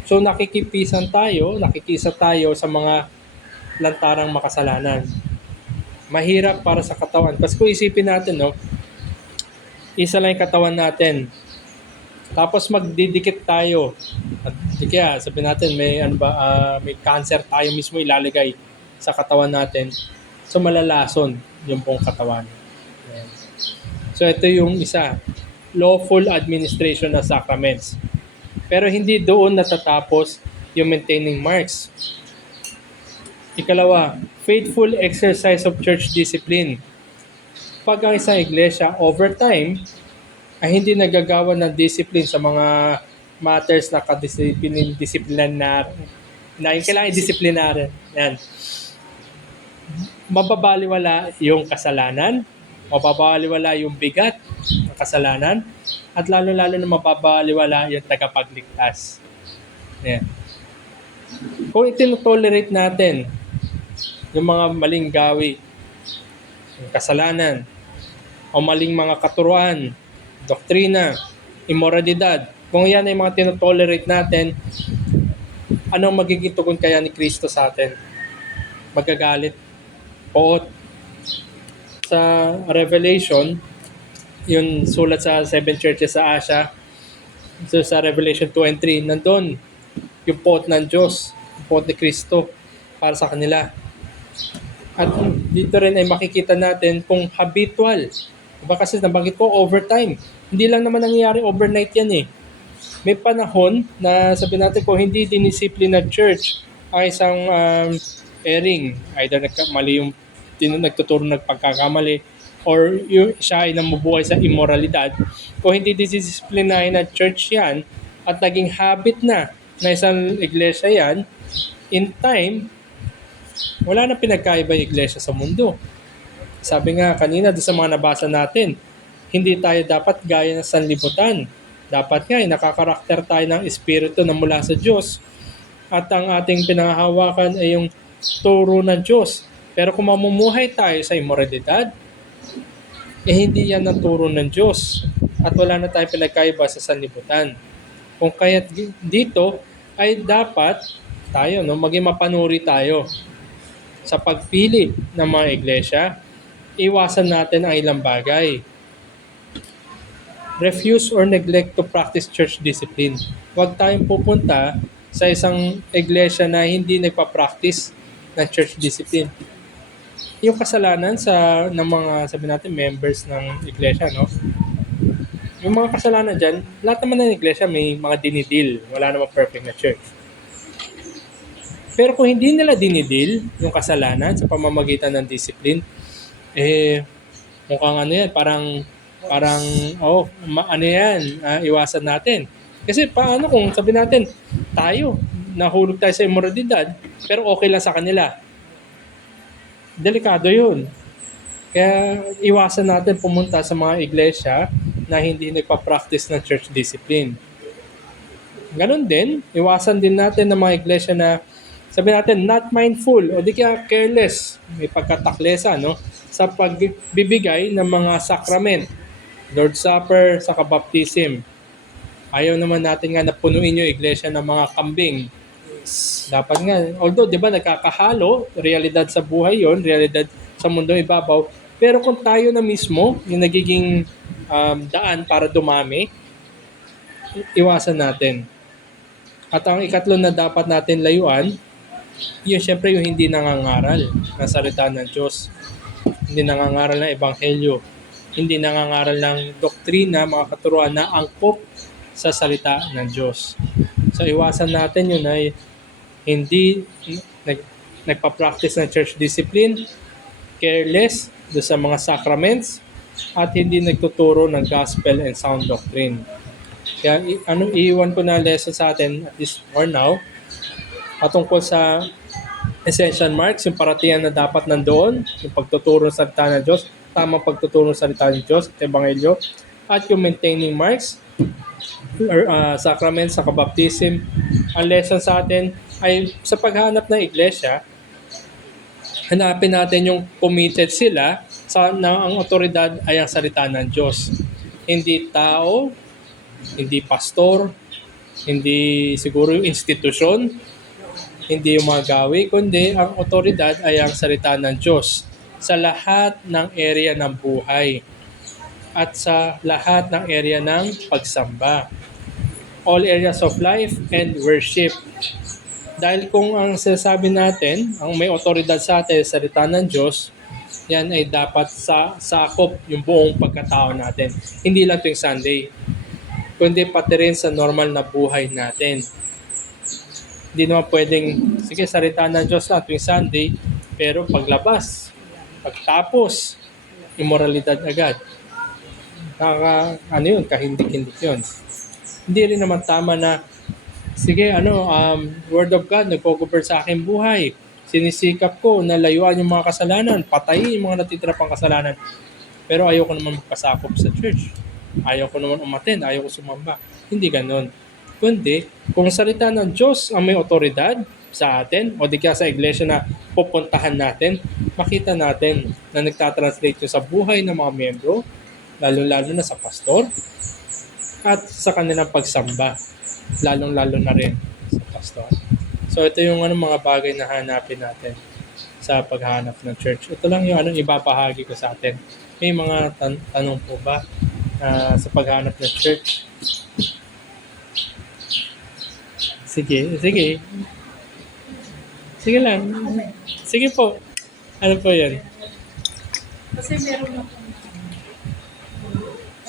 So nakikisa tayo sa mga lantarang makasalanan. Mahirap para sa katawan. Kasi kung isipin natin, no, isa lang yung katawan natin. Tapos magdidikit tayo. At kaya sabi natin may cancer tayo mismo ilalagay sa katawan natin. So malalason yung buong katawan. Ayan. So ito yung isa, lawful administration ng sacraments. Pero hindi doon natatapos yung maintaining marks. Ikalawa, faithful exercise of church discipline. Pag ang isang iglesia over time ay hindi nagagawa ng discipline sa mga matters na disciplinary na yung kailangan i-disciplinary. Yan. Mababaliwala yung kasalanan, mababaliwala yung bigat ng kasalanan, at lalo-lalo na mababaliwala yung tagapagligtas. Yan. Kung itinotolerate natin yung mga maling gawi, yung kasalanan, o maling mga katuruan, doktrina, immoralidad, kung yan ay mga tinotolerate natin, anong magiging tugon kaya ni Kristo sa atin? Magagalit. Poot. Sa Revelation, yung sulat sa 7 churches sa Asia, so sa Revelation 2 and 3, nandun yung poot ng Diyos, yung poot ni Kristo para sa kanila. At dito rin ay makikita natin kung habitual. Diba kasi nabanggit ko overtime. Hindi lang naman nangyayari overnight yan eh. May panahon na sabi natin kung hindi dinisiplina church ay isang erring. Either mali yung nagtuturo nagpagkakamali or siya ay namubuhay sa immoralidad. Kung hindi disisiplinahin ng church yan at naging habit na isang iglesia yan, in time, wala na pinagkaiba yung iglesia sa mundo. Sabi nga kanina doon sa mga nabasa natin, hindi tayo dapat gaya ng sanlibutan. Dapat nga, nakakarakter tayo ng espiritu na mula sa Diyos. At ang ating pinanghahawakan ay yung turo ng Diyos. Pero kung mamumuhay tayo sa immoralidad, hindi yan ang turo ng Diyos. At wala na tayong pinagkaiba sa sanlibutan. Kung kaya dito, ay dapat tayo, maging mapanuri tayo sa pagpili ng mga iglesia. Iwasan natin ang ilang bagay. refuse or neglect to practice church discipline. Huwag tayong pupunta sa isang iglesia na hindi nagpa-practice ng church discipline. Yung kasalanan ng mga, sabi natin, members ng iglesia, no? Yung mga kasalanan dyan, lahat naman ng iglesia may mga dinidil. Wala namang perfect na church. Pero kung hindi nila dinidil yung kasalanan sa pamamagitan ng discipline, mukhang ano yan, parang ano yan, iwasan natin. Kasi paano kung sabi natin, tayo, nahulog tayo sa immoralidad, pero okay lang sa kanila. Delikado yun. Kaya iwasan natin pumunta sa mga iglesia na hindi nagpa-practice ng church discipline. Ganon din, iwasan din natin ng mga iglesia na sabi natin not mindful o di kaya careless, may pagkataklesa, no, sa pagbibigay ng mga sakrament, Lord Supper, sa baptism. Ayaw naman natin nga na punuin yung iglesia ng mga kambing. Dapat nga, although di ba nagkakahalo, realidad sa buhay yon, realidad sa mundo ibabaw, pero kung tayo na mismo yung nagiging daan para dumami, iwasan natin. At ang ikatlo na dapat natin layuan, yun syempre yung hindi nangangaral ng salita ng Diyos. Hindi nangangaral ng ebanghelyo. Hindi nangangaral ng doktrina, mga katuruan na angkop sa salita ng Diyos. So iwasan natin yun ay hindi nagpa-practice ng church discipline, careless do sa mga sacraments, at hindi nagtuturo ng gospel and sound doctrine. Kaya iiwan ko na lesson sa atin, at least for now, patungkol sa essential marks, yung paratihan na dapat nandoon, yung pagtuturo ng salita ng Diyos, tamang pagtuturo ng salita ng Diyos, ebanghelyo, at yung maintaining marks, or sacraments, sa baptism. Ang lesson sa atin ay sa paghanap ng iglesia, hanapin natin yung committed sila na ang otoridad ay ang salita ng Diyos. Hindi tao, hindi pastor, hindi siguro yung institusyon, hindi yung mga gawi, kundi ang otoridad ay ang salita ng Diyos sa lahat ng area ng buhay at sa lahat ng area ng pagsamba. All areas of life and worship. Dahil kung ang sinasabi natin, ang may otoridad sa atin, salita ng Diyos, yan ay dapat sakop yung buong pagkatao natin. Hindi lang tuwing Sunday, kundi pati rin sa normal na buhay natin. Hindi naman pwedeng, sige, salita ng Diyos lang tuwing Sunday, pero paglabas, pagtapos, immoralidad agad. Kahindik-hindik yun. Hindi rin naman tama na, sige, Word of God, nagpo-govern sa aking buhay. Sinisikap ko na layuan yung mga kasalanan, patayin yung mga natitira pang kasalanan. Pero ayoko naman magpasakop sa church. Ayaw ko naman umattend, ayaw ko sumamba. Hindi ganon. Kundi, kung salita ng Diyos ang may otoridad sa atin, o di kaya sa iglesia na pupuntahan natin, makita natin na nagtatranslate yun sa buhay ng mga miyembro, lalo-lalo na sa pastor, at sa kanilang pagsamba, lalong-lalo na rin sa pastor. So ito yung mga bagay na hanapin natin sa paghanap ng church. Ito lang yung ibabahagi ko sa atin. May mga tanong po ba sa paghanap ng church? Sige. Sige lang. Sige po. Ano po yan? Kasi meron akong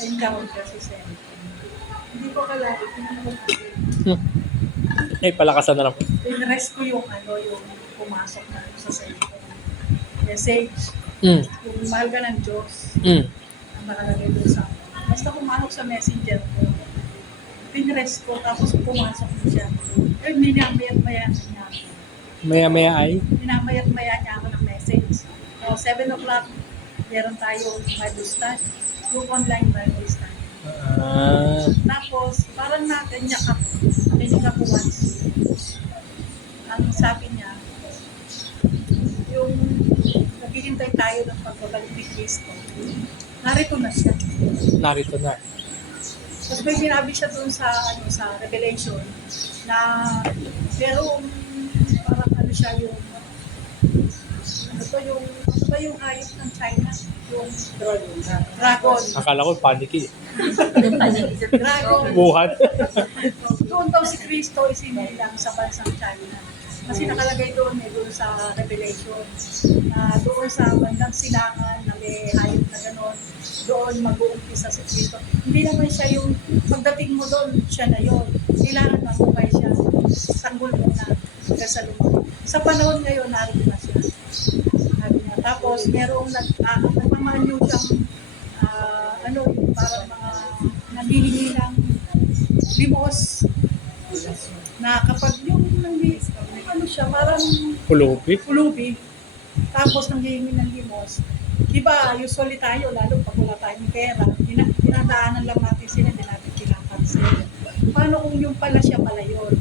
encounter sa center. Hindi ko kalari kung Ay, palakasan na lang po. pinrest ko yung pumasok na sa center. Message. Mm. Yung mahal ka ng Diyos. Mm. Ang nakalagay doon sa basta pumasok sa messenger ko. Pinrest ko, tapos pumasok ko siya. Eh, minamayat-maya niya ako. Maya-maya ay? Minamayat-maya niya ako ng message. So, 7 o'clock, meron tayo Bible study. Yung online Bible study. Tapos, parang nakinig ako once. Ang sabi niya, yung naghihintay tayo ng pagbabalik ni Kristo, narito na siya. Narito na. Tapos may sinabi siya doon sa Revelation na pero parang siya yung ba yung hayop ng China? Yung dragon. Akala ko paniki. Dragon. Buhat. Doon daw si Kristo isinilang sa bansang China. Kasi nakalagay doon doon sa Revelation, na doon sa bandang silangan na may hayop na gano'n, doon mag-uumpisa si Kristo. Hindi naman siya yung, pagdating mo doon, siya na yun. Kailangan mabuhay siya. Sanggol mo na hanggang sa lumaki. Sa panahon ngayon, naroon na siya. Sabi niya. Tapos, merong nagmamanyo siyang, yung parang mga nanghihingi ng limos, na kapag yung ano siya, parang pulubi, tapos nanghihingi ng limos. Diba, usually tayo, lalo pag wala tayong pera, dinadaanan lang natin sila, hindi natin pinapansin. Paano kung yung pala siya pala yun?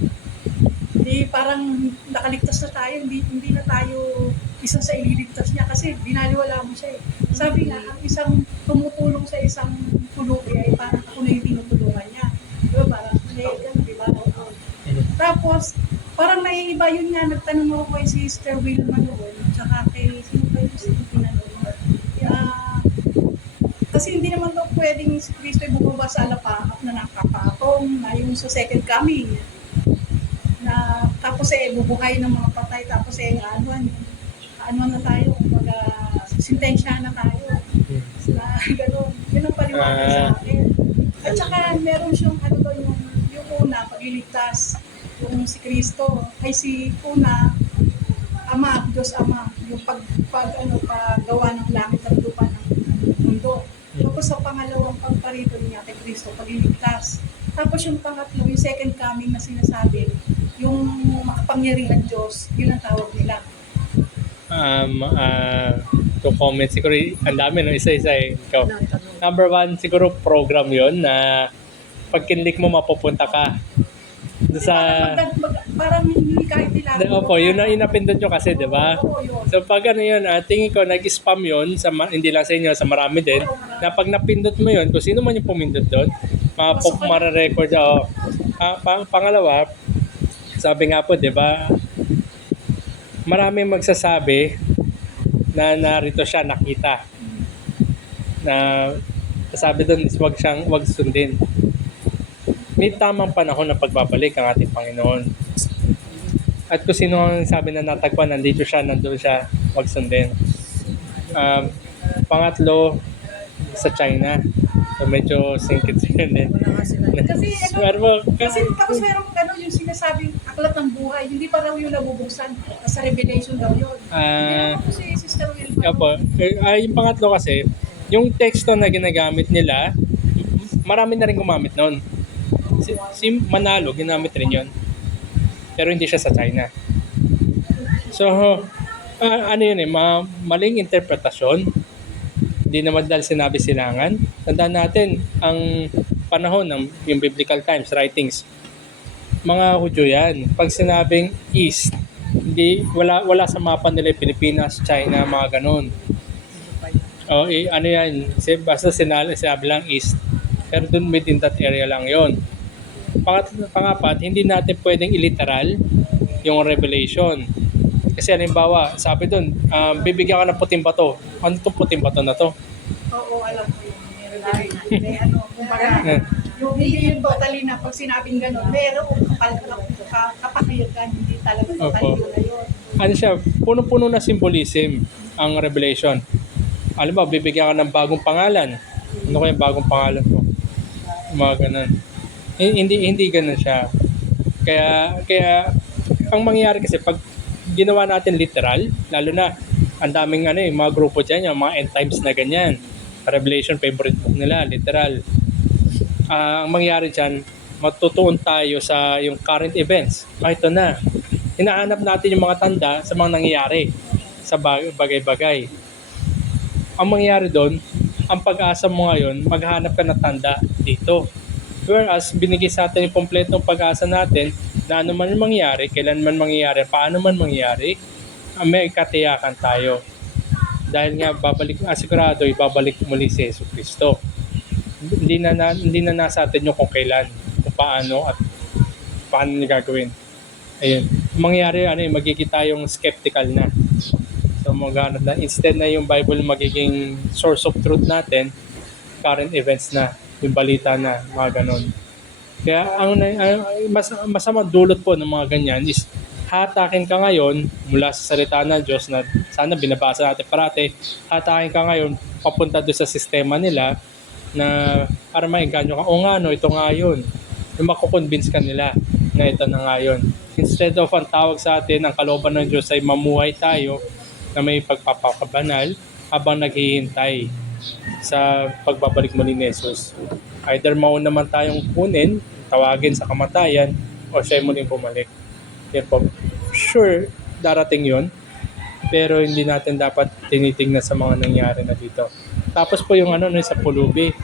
Di parang nakaligtas na tayo, hindi na tayo isa sa ililigtas niya kasi binaliwala mo siya eh. Sabi nga, ang isang tumutulong sa isang pulubi ay parang ako na yung tinutulungan niya. Diba, parang diba? Tapos, parang naiiba yun nga, nagtanong ako kay Sister Wilma noon, tsaka kay sino ba yung tinanong? Kasi hindi naman daw pwedeng si Kristo ay bumaba sa alapaap na nakapatong na yung sa second coming. Na tapos bubuhay ng mga patay, tapos ano na tayo, kumbaga sintensya na tayo. Na gano'n, yun ang paliwanag sa akin. At saka meron siyang yung una, pagliligtas, yung si Kristo, ay si una, Ama, Diyos Ama, yung paggawa ng langit at lupa ng mundo. Tapos sa pangalawang pagparito niya kay Kristo, pagliligtas. Tapos yung pangatlo, yung second coming na sinasabi, yung makapangyarihan Diyos, yun ang tawag nila. To comment siguro, ang dami no, isa-isa eh. Ikaw. Number 1, siguro program yon na pag kinlik mo mapupunta ka. Sa parang hindi kahit nila. Opo, yun ang inapindot nyo kasi, di ba? So pag ano yun, tingin ko nag-spam yun, hindi lang sa inyo, sa marami din, na pag napindot mo yun, kung sino man yung pumindot doon, mara-record. Pangalawa, sabi nga po, di ba, maraming magsasabi na narito siya, nakita. Na sabi doon is wag sundin. May tamang panahon na pagbabalik ang ating Panginoon. At kung sino ang sabi na natagpuan, nandito siya, nandun siya, wag sundin. Pangatlo, sa China. So medyo singkit yun din. Kasi tapos meron yung sinasabing aklat ng buhay, hindi pa raw yung nabubuksan. Sa Revelation daw yun. Hindi naman po si Sister Wilma. Opo. Yung pangatlo kasi, yung teksto na ginagamit nila, marami na rin gumamit noon. Si Manalo, ginamit rin yun. Pero hindi siya sa China. So, ano yun maling interpretasyon. Hindi naman dahil sinabi silangan. Tandaan natin, ang panahon ng yung biblical times, writings, mga Hudyo yan. Pag sinabing East, wala sa mapa nila Pilipinas, China, mga ganun. Ano yan, basta sinabi lang East. Pero dun within that area lang yon. Pangapat, hindi natin pwedeng iliteral yung Revelation. Kasi halimbawa, sabi dun, bibigyan ka ng puting bato. Ano itong puting bato na to? Oo, alam ko yun. Kumbaga, yung hindi yung totally na pag sinabing gano'n, meron kapakayugan, hindi talaga totally yun na yun. Ano siya, punong-puno na symbolism ang Revelation. Alam ba, bibigyan ka ng bagong pangalan. Ano kaya bagong pangalan ko? Mga ganun. Hindi ganun siya. Kaya ang mangyayari kasi pag ginawa natin literal, lalo na ang daming mga grupo dyan, yung mga end times na ganyan. Revelation, favorite book nila, literal. Ang mangyayari dyan, matutuon tayo sa yung current events. Ito na. Hinahanap natin yung mga tanda sa mga nangyayari sa bagay-bagay. Ang mangyayari doon, ang pag-asa mo ngayon, maghanap ka ng tanda dito. Whereas, binigay sa atin yung kompletong pag-asa natin na ano man mangyari, kailan man mangyari, paano man mangyari, may katiyakan tayo. Dahil nga, sigurado, ibabalik muli si Yesu Cristo. Hindi na nasa atin yung kung kailan, kung paano, at paano niya gagawin. Ayun. Mangyari, magiging tayong skeptical na. So maghanap na, instead na yung Bible magiging source of truth natin, current events na, yung balita na, mga ganon. Kaya masamang dulot po ng mga ganyan is hatakin ka ngayon mula sa salita ng Diyos na sana binabasa natin parati, hatakin ka ngayon papunta doon sa sistema nila na para maengganyo ka, o nga no, ito nga yun. Yung makukonvince ka nila na ito na nga yun. Instead of ang tawag sa atin, ang kalooban ng Diyos ay mamuhay tayo na may pagpapakabanal habang naghihintay sa pagbabalik muli ni Jesus. Either mauna man tayong kunin, tawagin sa kamatayan, o siya muling bumalik. Yan po. Sure, darating yun. Pero hindi natin dapat tinitingnan sa mga nangyari na dito. Tapos po yung sa pulubi.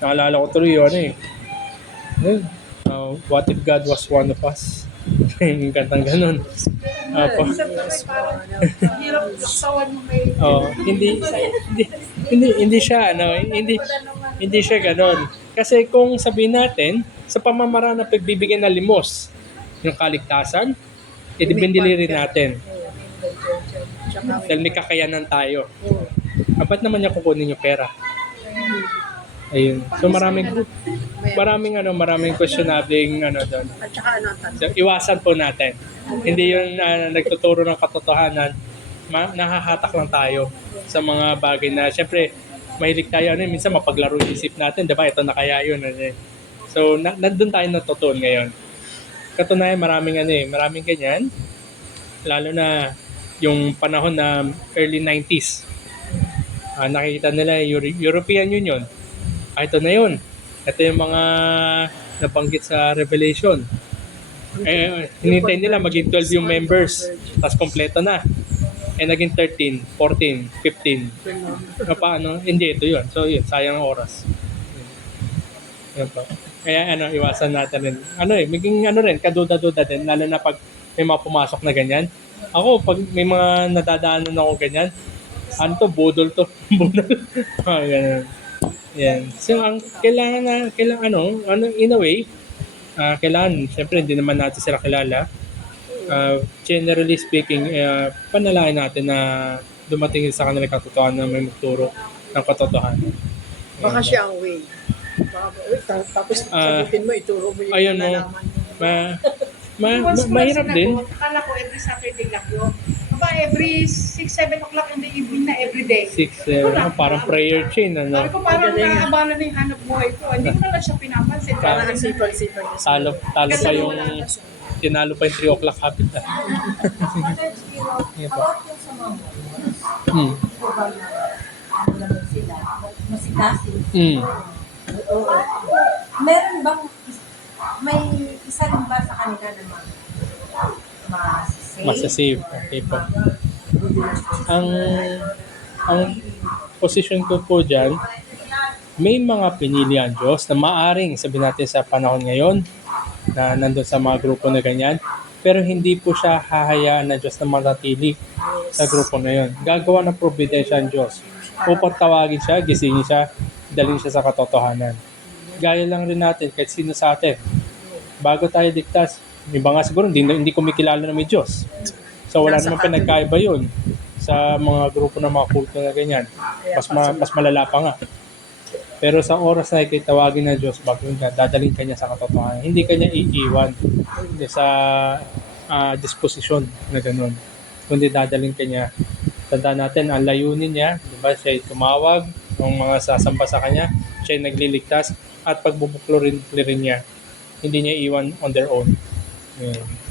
Naalala ko tuloy yun what if God was one of us? Yung kantang ganun. Isang tabi parang hirap laksawan mo may... Hindi siya hindi siya ganoon. Kasi kung sabihin natin sa pamamaraan ng pagbibigay ng limos, yung kaligtasan, idibindili rin natin. Dahil may kakayanan tayo. Ba't naman niya kukunin yung pera? Ayun. So maraming questionabling doon. At saka So, iwasan po natin. Hindi yun nagtuturo ng katotohanan. Nahahatak lang tayo sa mga bagay na syempre mahilig tayo minsan mapaglaro yung isip natin, 'di ba? Ito na kaya yun. So nandun tayo natutuon ngayon. Katunayan maraming ganyan. Lalo na yung panahon na early 90s. Nakikita nila European Union. Ito na yun. Ito yung mga nabanggit sa Revelation. Hinintay nila maging 12 yung members. Tapos kompleto na. Naging 13, 14, 15. Paano? Hindi, ito yun. So yun, sayang ang oras. Yan po. Kaya iwasan natin rin. Maging kaduda-duda din. Lalo na pag may mga pumasok na ganyan. Ako, pag may mga nadadaanan ako ganyan, budol to. Budol. Ganyan. Yan. So, kailangan in a way, kailangan, syempre, hindi naman natin sila kilala. Generally speaking, panalangin natin na dumating sa kanila katotohanan na may magturo ng katotohanan. baka siya ang way. Tapos sagutin mo, ituro mo yung ayun, mahirap din. Akala ko every Saturday lang yun. Every 6-7 o'clock in the evening na everyday. 6, parang prayer chain. Sabi ko parang nakaabala na yung hanap buhay ko. Hindi ko na lang siya pinapansin. Parang ang sipag-sipag. Talo pa yung tinalo pa yung 3 o'clock habit na. Meron bang may isa rin ba sa kanila na Masasave. Okay po. Ang position ko po dyan, may mga pinili ang Diyos na maaring sabihin natin sa panahon ngayon na nandun sa mga grupo na ganyan, pero hindi po siya hahayaan na Diyos na manatili sa grupo na yun. Gagawa ng providensya ang Diyos upang tawagin siya, gisingin siya, dalhin siya sa katotohanan. Gaya lang rin natin kahit sino sa atin. Bago tayo ligtas, iba nga siguro hindi kumikilala na may Diyos. So wala namang pinagkaiba yun sa mga grupo ng mga kulto na ganyan. Mas malala pa nga. Pero sa oras na ikitawagin ng Diyos, bago nga, dadalhin ka niya sa katotohanan. Hindi ka niya iiwan sa disposisyon na ganun. Kundi dadalhin ka niya. Tandaan natin, ang layunin niya, diba, siya ay tumawag ng mga sasamba sa kanya, siya ay nagliligtas, at pagbubuklo rin niya. Hindi niya iwan on their own.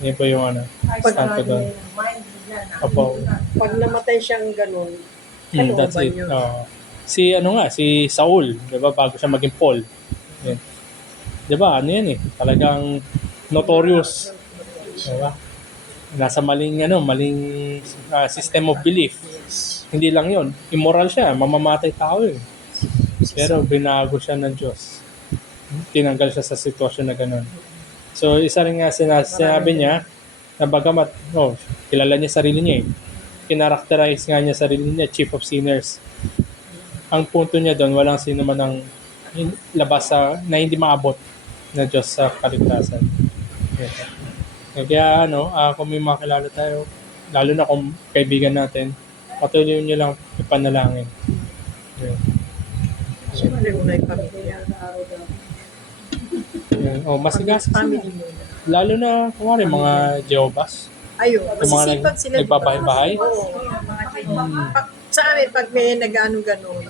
Yan po yung stand ko doon. Opo. Pag namatay siyang ganun, That's it. Si Saul, 'di ba, bago siya maging Paul. Yan. 'Di ba? Talagang notorious. 'Di ba? Nasa maling system of belief. Hindi lang 'yon, immoral siya, mamamatay tao eh. Pero binago siya ng Diyos. Tinanggal siya sa sitwasyon na gano'n. So, isa rin nga sinabi niya na bagamat, kilala niya sarili niya eh. Kinarakterize nga niya sarili niya, chief of sinners. Ang punto niya doon, walang sino man ang labas na hindi maabot na Diyos sa kaligtasan. Kaya kung may makilala tayo, lalo na kung kaibigan natin, patuloy nyo lang ipanalangin. Yun. Siyempre, una yung pamilya. Yun. Masigasig sila. Family muna. Lalo na, kumari, mga Jehovah's. Ayun, Yung mga masisipag sila. nagbabahay-bahay. Oo. Sa amin, pag may nag-ano-ganon,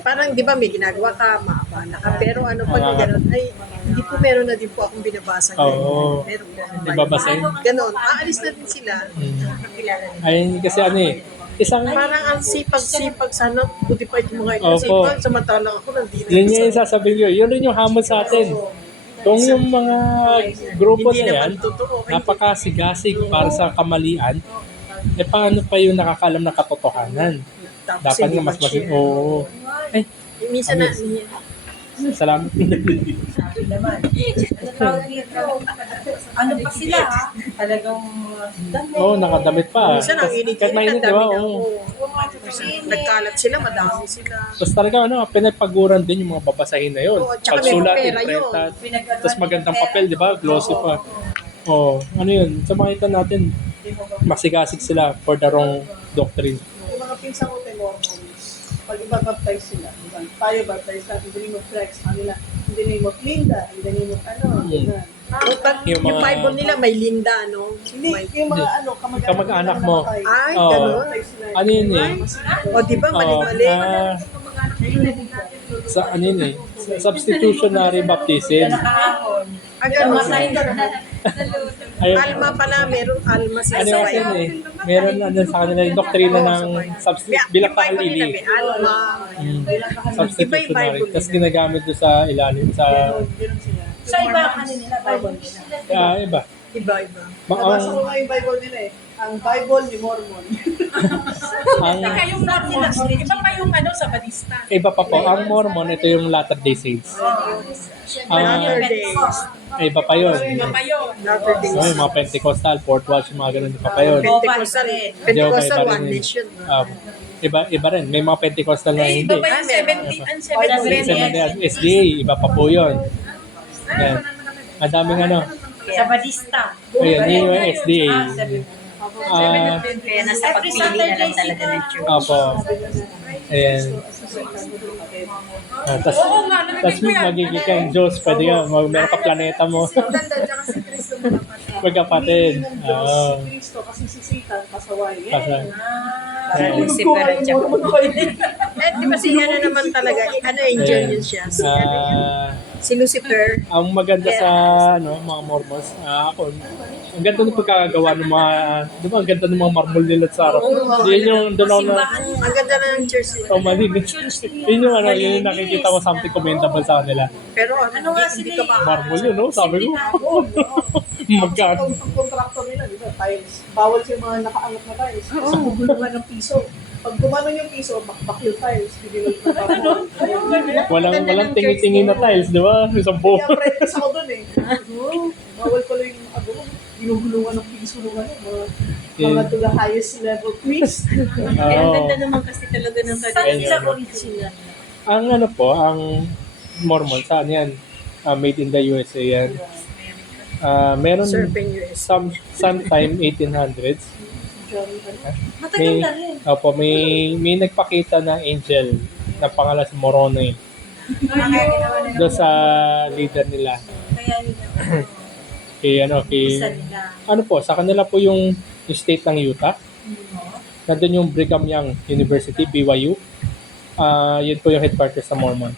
parang di ba may ginagawa ka, maabala ka. Pero ano pag gano'n, ay hindi po meron na din po akong binabasa. Oo. Meron po akong Di ba basahin? Ganon, aalis na din sila. Ay, kasi ano eh, isang, Parang ang sipag-sipag, sana buti pa itong mga ito. Opo. Sipag, samantalang ako nandito. yun yung sasabihin ko, yun rin yung hamon sa atin. Kung yung mga grupo Hindi na naman yan, totoo. Ay, napakasigasig para sa kamalian, paano pa yung nakakalam ng katotohanan? tapos Dapat hindi nga mas ma-share. oo. Ay, Minsan na, salamat. Ano pa sila, ha? Talagang dami. Oo, nakadamit pa. minsan ang init Kahit mainit, di ba? Oo. Nagkalat sila, madami sila. Tapos talaga, pinagpaguran din yung mga babasahin na yun. Oo, tsaka may Pagsulat, pera yun. imprenta. Tapos magandang papel, di ba? Glossy pa. Oo, ano yun? Sa makita natin, masigasig sila for the wrong doctrine. Yung mga pinsang ko Mormons, pag ibabaptize sila, diba? Tayo baptize natin, in the name of Christ, kanila, in the name of Linda, in the name of ganun. Yung Yung mga- Bible nila may linda, no? Hindi, May, yung mga Kamag-anak mo. ay, Oo. gano'n. Ano yun eh? O, di ba, mali-mali. Sa ano yun eh? Substitutionary baptism. Ang gano'n. Ayun. Alma pala, meron alma sila Ano sa kasi Bible. eh? Meron ano sa kanila yung doktrina ng bilang Yung Bible nila kahalili. may alma. Substitutionary. Iba-iba Tapos ginagamit doon sa ilalim sa Sa iba, ano nila, Bible nila. iba. Iba-iba. Nabasa ko Ang nga yung Bible nila eh. Ang Bible ni Mormon. ang Teka, yung Mormon, iba pa yung ano sa Badista. iba pa po, ang Mormon ito yung Latter-day Saints. Latter Ang days. iba pa yun. Iba pa yun. Latter days. So, yung mga Pentecostal, Fourth Watch, yung mga ganun, iba pa yun. Pentecostal. Pentecostal, Jehovah, one iba rin. nation. Iba rin. May mga Pentecostal na Eh, hindi. iba pa yung 70 and 70. SDA, iba pa po yun. Yan. Ang daming ano. Sa Badista. Ayun, yun yung SDA. Ah, Kaya nasa pagpili na lang talaga ng church. opo. Ayan. Tapos Oo nga, narinig ko yan. magiging kang Diyos, pwede ka, meron ka planeta mo. Magkapatid. Oo. Si Cristo kasi si Satan pasaway. Kasi, Parang Lucifer at saka. Eh, di ba si ano naman talaga, ano, angel yun siya. Si, ano yun? Si Lucifer. ang maganda sa mga Mormons, ako, ang ganda ng pagkakagawa ng mga, di ba, ang ganda ng mga marble nila sa harap. Yun yung doon ako na, Ang ganda na ng church nila. malinis. Yun yung ano, yun yung nakikita ko something commendable sa kanila. Pero Ano nga hindi sila ka ba? Marble yun, no? Sabi ko, magkano. Ang kontraktor nila, di ba? Tiles. Bawal yung mga nakaangat na tiles. Kasi gugulungan ng piso. Pag gumanon yung piso, bakbak yung tiles. Bibigay ko pa Walang tingi-tingi na tiles, di ba? Isang buo. Kaya practice ako dun eh. Bawal pala yung ginugulungan ng piso nung mga to the highest level priest. Oo. naman kasi talaga ng Saan sila original? Ang ano po, ang Mormon, saan yan? Made in the USA yan. Meron Serpent US. sometime 1800s. Matagal na rin. Opo, may nagpakita na angel na pangalan si Moroni Kaya ginawa nila. doon sa leader nila. Kaya yun ang isa nila. Ano po, sa kanila po yung state ng Utah. Nandun yung Brigham Young University, BYU. Yun po yung headquarters sa Mormon.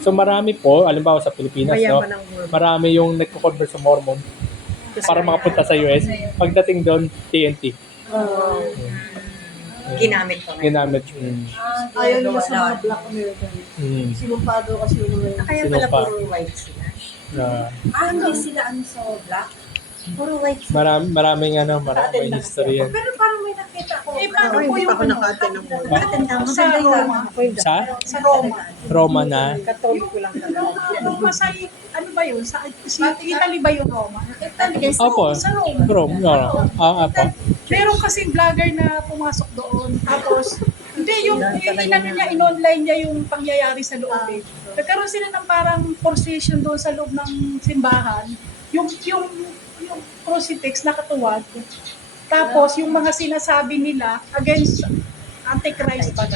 So marami po, alimbawa sa Pilipinas, no? Mayaman ang world. Marami yung nagko-convert sa Mormon para makapunta sa US. Pagdating doon, TNT. Ginamit ko ngayon. Ginamit. Ayaw nila sa mga black Americans. Sinumpado kasi yung mga Kaya Sino pala pa? puro white sila. Na Hindi sila ano sa black? Puro white sila. maraming maraming history yan. Pero parang may nakita ko. Eh, paano Ako po hindi yung pa ako ano? naka-attend ng world. Maganda Sa Roma. Sa Sa Roma. Roma na. Katoliko lang talaga. Roma sa, ano ba yun? Sa Italy ba yung Roma? Italy. Opo. Sa Roma. Rome. Apo. Meron kasing vlogger na pumasok doon. Tapos, hindi, yung inano niya, in-online niya yung pangyayari sa loob eh. Nagkaroon sila ng parang procession doon sa loob ng simbahan. Yung crucifix nakatuwad. Tapos yung mga sinasabi nila against Antichrist ba?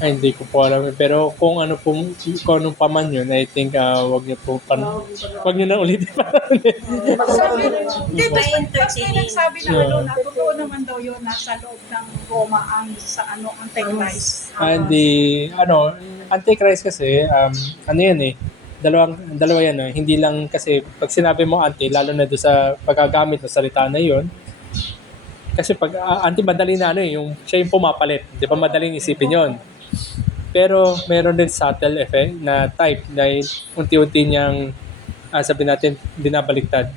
Ay, hindi ko po alam. Pero kung ano po, kung anong pa man yun, I think wag niyo po, wag niyo na ulitin pa. Sabi, hindi, tapos may nagsabi na Yeah. na totoo naman daw yun, nasa loob ng Roma ang sa Antichrist. Hindi, Antichrist kasi, ano yan eh, dalawa yan eh. Hindi lang kasi, pag sinabi mo anti, lalo na doon sa paggagamit ng salita na yun, kasi pag anti, madali na yung siya yung pumapalit. Di ba madaling isipin yon. Pero meron din subtle effect na type na unti-unti niyang, sabi natin, binabaliktad,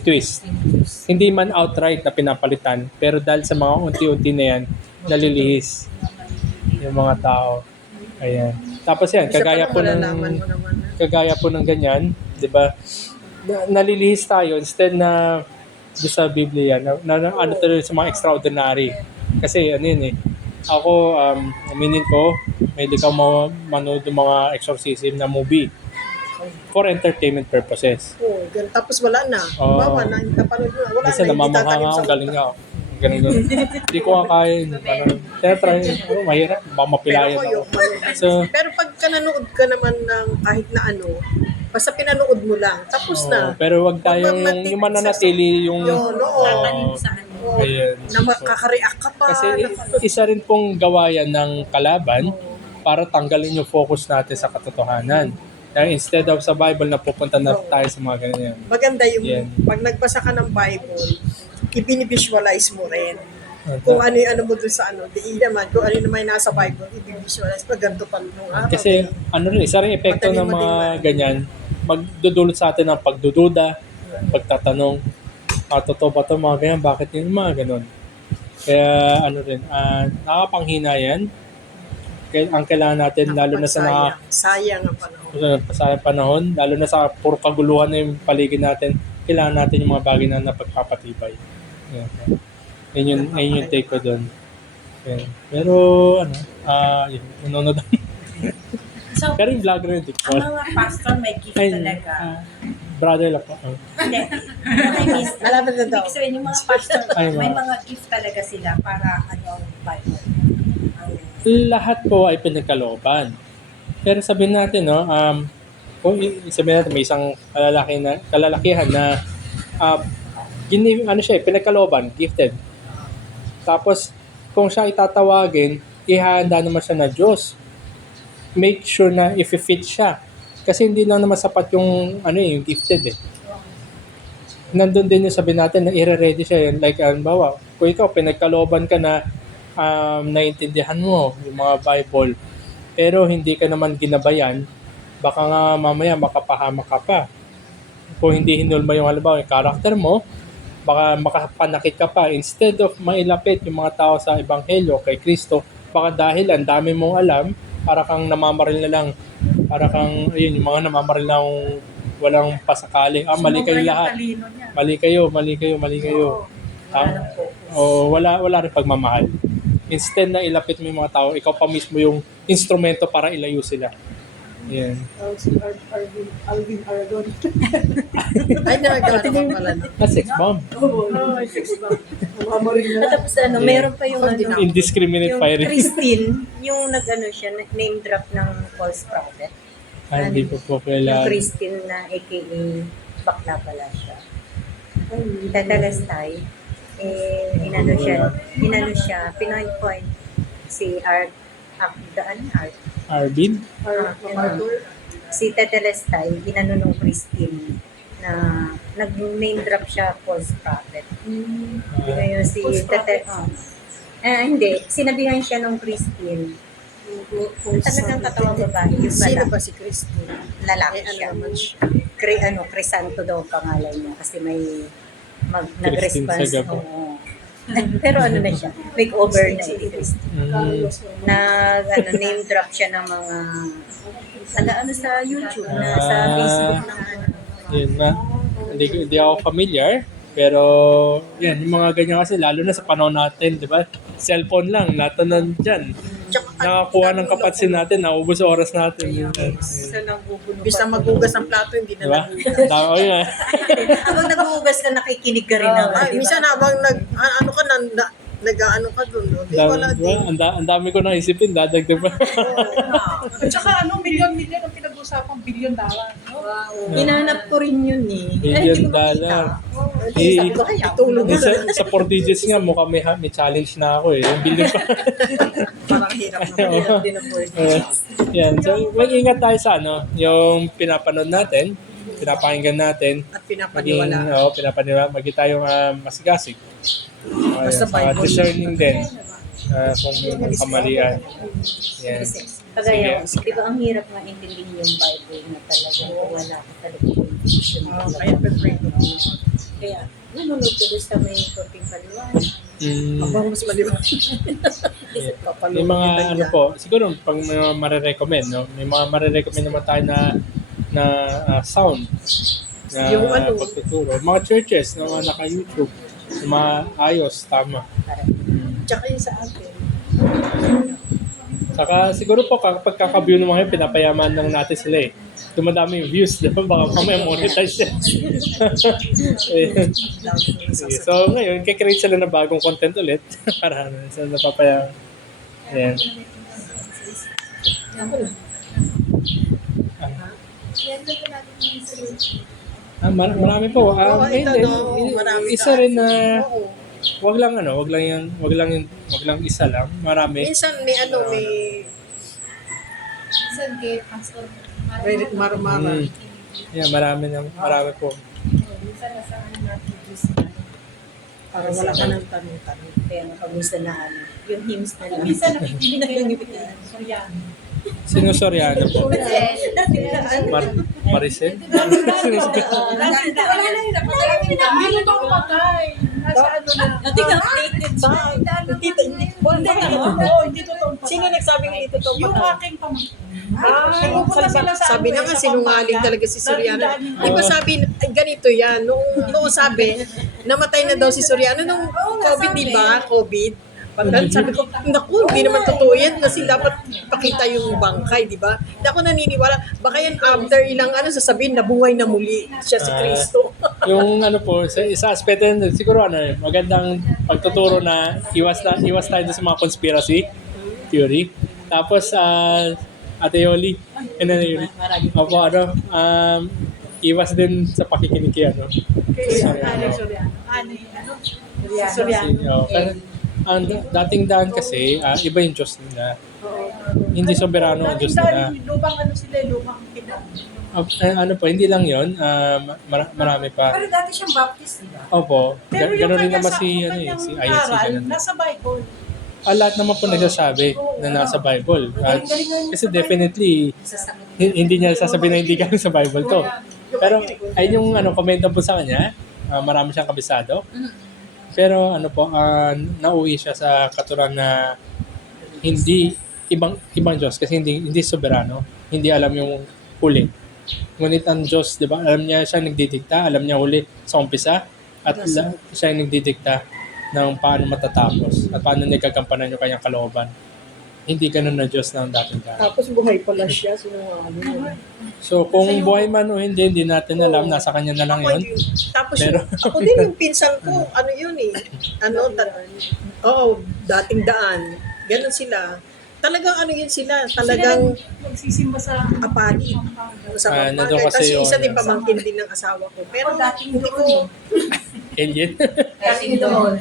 twist. Hindi man outright na pinapalitan, pero dahil sa mga unti-unti na yan, nalilihis yung mga tao. Ayan. Tapos yan, kagaya po ng ganyan, 'di ba? Nalilihis tayo instead na doon sa Biblia na ano tuloy sa mga extraordinary. Kasi ano yun eh. Ako, aminin ko, may di ka manood ng mga exorcism na movie for entertainment purposes. Oh, tapos wala na. Oo. Bawa na, napanood mo na. Wala Kasi na, hindi namamangha tatanim nga sa ako, galing nga ako. Ganun. Hindi ko nga kaya yun. Kaya try, mahirap, baka mapilayan ako. Pero pag nanood ka naman ng kahit na ano, basta pinanood mo lang, tapos na. Pero wag tayong yung mananatili yung Yun, oo. Tatanim sa ano. ayan. Na makaka-react ka pa. Kasi isa rin pong gawayan ng kalaban para tanggalin yung focus natin sa katotohanan. Dahil instead of sa Bible, napupunta na tayo sa mga ganyan. Maganda yung Yan. pag nagbasa ka ng Bible, i-visualize mo rin. Kung ano mo doon sa ano, di naman, kung ano naman yung nasa Bible, i-visualize pa ganito pa nung araw. Kasi ano rin, isa rin epekto ng mga ganyan, magdudulot sa atin ng pagdududa, pagtatanong, totoo ba ito mga ganyan, bakit yung mga ganon. Kaya ano rin, nakapanghina yan. Ang kailangan natin, lalo na sa sayang ang panahon. sa panahon, lalo na sa puro kaguluhan na yung paligid natin, kailangan natin yung mga bagay na napagpapatibay. Yan yung take ko doon. Okay. Pero, yun, nanonood. So, Pero yung vlogger yung ang TikTok. mga pastor may gift talaga. Brother lang po. Hindi. I miss. Alaman na daw. Ibig sabihin, yung mga pastor, Ay, may mga- mga gift talaga sila para Bible. Lahat po ay pinagkalooban. Pero sabihin natin, kung sabihin natin may isang kalalakihan na siya, pinagkalooban, gifted. Tapos, kung siya itatawagin, ihahanda naman siya na Diyos. Make sure na if-fit siya. Kasi hindi lang naman sapat yung, yung gifted eh. Nandun din yung sabihin natin na i-ready siya. Like, bawa, kung ikaw, pinagkalooban ka na naiintindihan mo yung mga Bible, pero hindi ka naman ginabayan, baka nga mamaya makapahamak ka pa. Kung hindi hinulma yung halimbawa yung karakter mo, baka makapanakit ka pa. Instead of mailapit yung mga tao sa Ebanghelyo kay Kristo, baka dahil ang dami mong alam, para kang namamaril na lang, para kang, yung mga namamaril na walang pasakali. Mali kayo lahat. Mali kayo. Wala rin pagmamahal. Instead na ilapit mo yung mga tao, ikaw pa mismo yung instrumento para ilayo sila. Yan. Si Alvin Aragon. Ay, nagagawa naman pala. Sex bomb. Oh, 6 ba? Mamarin na. Tapos meron pa yung Indiscriminate yung firing. Christine, yung siya, name drop ng false prophet. Hindi po Yung kailangan. Christine na aka bakla pala siya. Tatalastay, inano siya, pinoint si Art, Arvin? si Tetelestay, inano nung Christine na nag-name drop siya false prophet. Ngayon si Tete, hindi, sinabihan siya nung Christine. Talagang katawang babae yung Sino pala. ba si Christine? Lalaki Ano siya. naman siya? Crisanto daw ang pangalan niya kasi may Christine nag-response. Sagabo. Oo. Pero na siya, makeover na si Christine. Name drop siya ng mga sa YouTube, sa Facebook ng Yun na. Hindi ako familiar. Pero, yan, yung mga ganyan kasi, lalo na sa panahon natin, di ba? Cellphone lang, lahat na nandyan. nakakuha ng kapansin natin, naubos ang oras natin. Sa nagugulo Bisa maghugas ng plato, hindi na Diba? nagugas. Tama yun. Habang naghuhugas ka, nakikinig ka rin naman. Ay, minsan habang ano ka, nag-ano ka dun, no? Di wala din. Ang dami ko na isipin, dadagdag pa. At saka milyon-milyon ang pinag-usapan, $1 billion. No? Hinanap ko rin yun eh. $1 billion. Sabi ko, kaya tulog na. Sa 4 digits nga, mukhang may challenge na ako eh. Yung billion pa. Parang hirap na. Hirap din ang word. Yan. So, mag-ingat tayo sa yung pinapanood natin, pinapakinggan natin, At pinapaniwala. pinapaniwala, maging tayong masigasig. Basta Saka Bible. discerning din kung may kamalian. Yan. Kasi, kagaya, di ba ang hirap nga intindihin yung Bible na talaga wala ka talaga conviction. Kaya pag-pray ko. Kaya, nunod ko doon sa may korting paliwanag. Abang mas maliwanag. May mga siguro pag may mga marirecommend, no? May mga marirecommend naman tayo na sound na Yung pagtuturo. Mga churches na mga naka-YouTube, mga ayos, tama. Tsaka yung sa atin. Saka siguro po kapag kaka-view ng mga yun, pinapayaman lang natin sila eh. Dumadami yung views, di ba? Baka mamaya monetize siya. Sige. So ngayon, kikreate sila ng bagong content ulit para sa napapayaman. Ayan. Marami po. Ito, marami isa rin na Oo. wag lang isa lang. Marami. Minsan may Minsan kay Pastor marmara. Yeah, marami po. Minsan nasa natin Para wala ka ng tanong-tanong. Kaya nakagusta na yung hymns na lang. Minsan nakikinig kayo ng Soriano. Sino Soriano po? Dati na Maricel? Wala na yun. Hindi mo ito patay. Nasa ano na. Dati nga updated siya. Oo, hindi totoo. Sino nagsabing hindi totoo Yung patay? aking pamangkin. Nagpupunta sila sa sabi na nga sinungaling talaga si Soriano. Di ba sabi, ganito yan, noong sabi, namatay na daw si Soriano nung COVID, di ba? COVID. Pagkat sabi ko, naku, hindi naman totoo yan kasi dapat pakita yung bangkay, di ba? Hindi ako naniniwala. Baka yan after ilang sasabihin, nabuhay na muli siya si Kristo. Yung po, sa isa aspeto yun, siguro magandang pagtuturo na iwas tayo dun sa mga conspiracy theory. Tapos, Ate Yoli, Yoli, iwas din sa pakikinig kay Soriano. Ang dating daan kasi, iba yung Diyos nila. Hindi soberano ang Diyos nila. Lubang lubang kinang. Hindi lang yun. Marami pa. Pero dati siyang Baptist, di ba? Opo. Pero yung Gano'n rin kanya naman sa si kanyang si ISC. aral, Ganun. nasa Bible. Lahat naman po nagsasabi na nasa Bible. Kasi definitely, hindi niya sasabihin na hindi galing sa Bible to. Pero ayun yung komento po sa kanya, marami siyang kabisado. Pero nauwi siya sa katuran na hindi ibang Diyos kasi hindi soberano, hindi alam yung huli. Ngunit ang Diyos, 'di ba? Alam niya siya nagdidikta, alam niya huli sa umpisa at siya yung nagdidikta ng paano matatapos at paano niya gagampanan yung kanyang kalooban. Hindi ganun na Diyos na ang dating daan. Tapos buhay pala siya, sinungaling. So kung buhay man o hindi natin alam, nasa kanya na lang yun. Tapos Pero- ako din yung pinsan ko, yun eh. Dating daan. Ganon sila. Talagang yun sila. Talagang Magsisimba sa apali. Sa nandun pamangkin. kasi Kasi isa yun, din pamangkin din ng asawa ko. Pero dating hindi ko, Alien. Kasi doon.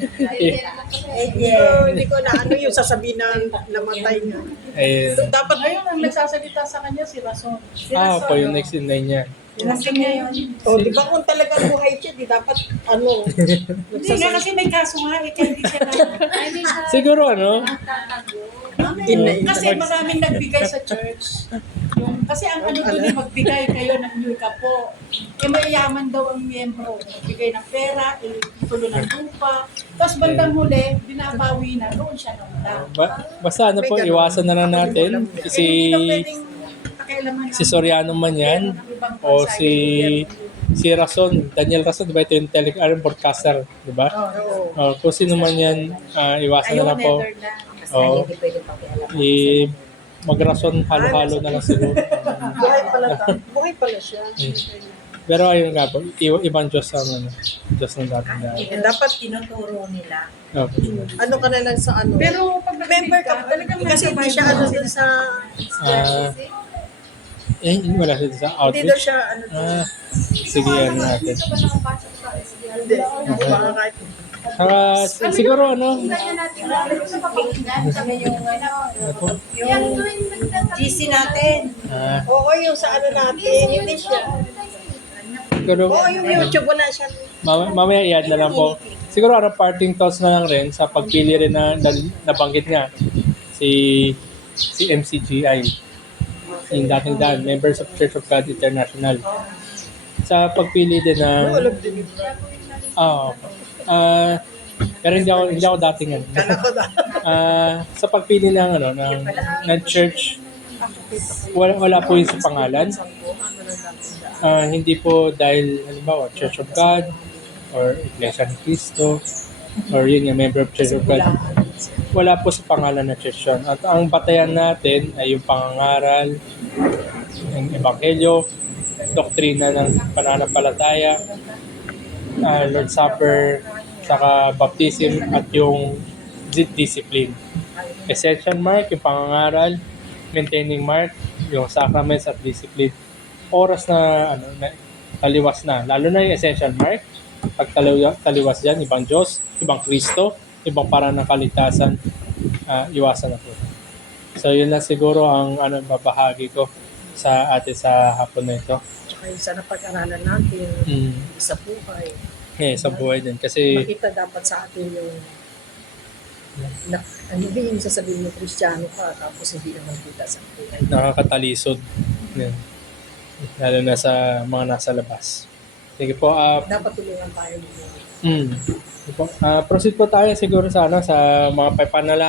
hindi ko na yung sasabihin na namatay nga. Ayun. So, dapat Ngayon, ang nagsasalita sa kanya si Rason. Po yung next in line niya. Kasi niya yun. di ba kung talagang buhay siya, di dapat Hindi nga kasi may kaso nga, kaya hindi siya na. Siguro Kasi maraming nagbigay sa church. Kasi ang doon ay magbigay kayo ng new po. Mayayaman daw ang miyembro. Magbigay ng pera, itulo ng lupa. Tapos bandang huli, binabawi na. Doon siya naman. Basta po, iwasan na lang natin. Hindi na pwedeng pakialaman Si Soriano man yan, o si Rason, Daniel Rason, di ba ito yung broadcaster, di ba? Kung sino man yan, iwasan na lang po. Oo. hindi pwede pakialaman. Magrason halo-halo na lang siguro. Buhay pala siya. Pero ayun nga po, ibang Diyos ang Diyos ng dating dahil. Dapat tinuturo nila. Okay. ano ka na lang sa ano. Pero pag member ka, talagang kasi hindi siya ano dun sa, Wala siya sa hindi outreach. daw siya ano dun. Sige, yan natin. Hindi, baka kahit Siguro ano, GC natin. oo, yung sa ano natin, hindi siya. siguro, Oo, yung YouTube, wala siya. mamaya i-add na lang po. Siguro ano, parting thoughts na lang rin sa pagpili rin na nabanggit nga si MCGI, yung dating daan, members of Church of God International. Sa pagpili din ng Alam din yun. pero hindi ako dating ano. Sa pagpili ng ano ng church, wala po yun sa pangalan. Hindi po dahil halimbawa Church of God or Iglesia ni Cristo or yun yung member of Church of God. Wala po sa pangalan ng church yun. At ang batayan natin ay yung pangangaral, yung ebanghelyo, doktrina ng pananampalataya, Lord's Supper, saka baptism at yung discipline. Essential mark, yung pangangaral, maintaining mark, yung sacraments at discipline. Oras na taliwas na, lalo na yung essential mark. Pag taliwas dyan, ibang Diyos, ibang Kristo, ibang paraan ng kaligtasan, iwasan na po. So yun lang siguro ang babahagi ko sa atin sa hapon na ito. Tsaka yung sana pag-aralan natin sa buhay. Sa buhay din. Kasi Makita dapat sa atin yung hindi yung sasabihin mo Kristiyano ka tapos hindi naman kita sa buhay. nakakatalisod. Yan. Lalo na sa mga nasa labas. Sige po, Dapat tulungan tayo dito. Sige po. Proceed po tayo siguro sa sa mga panalangin.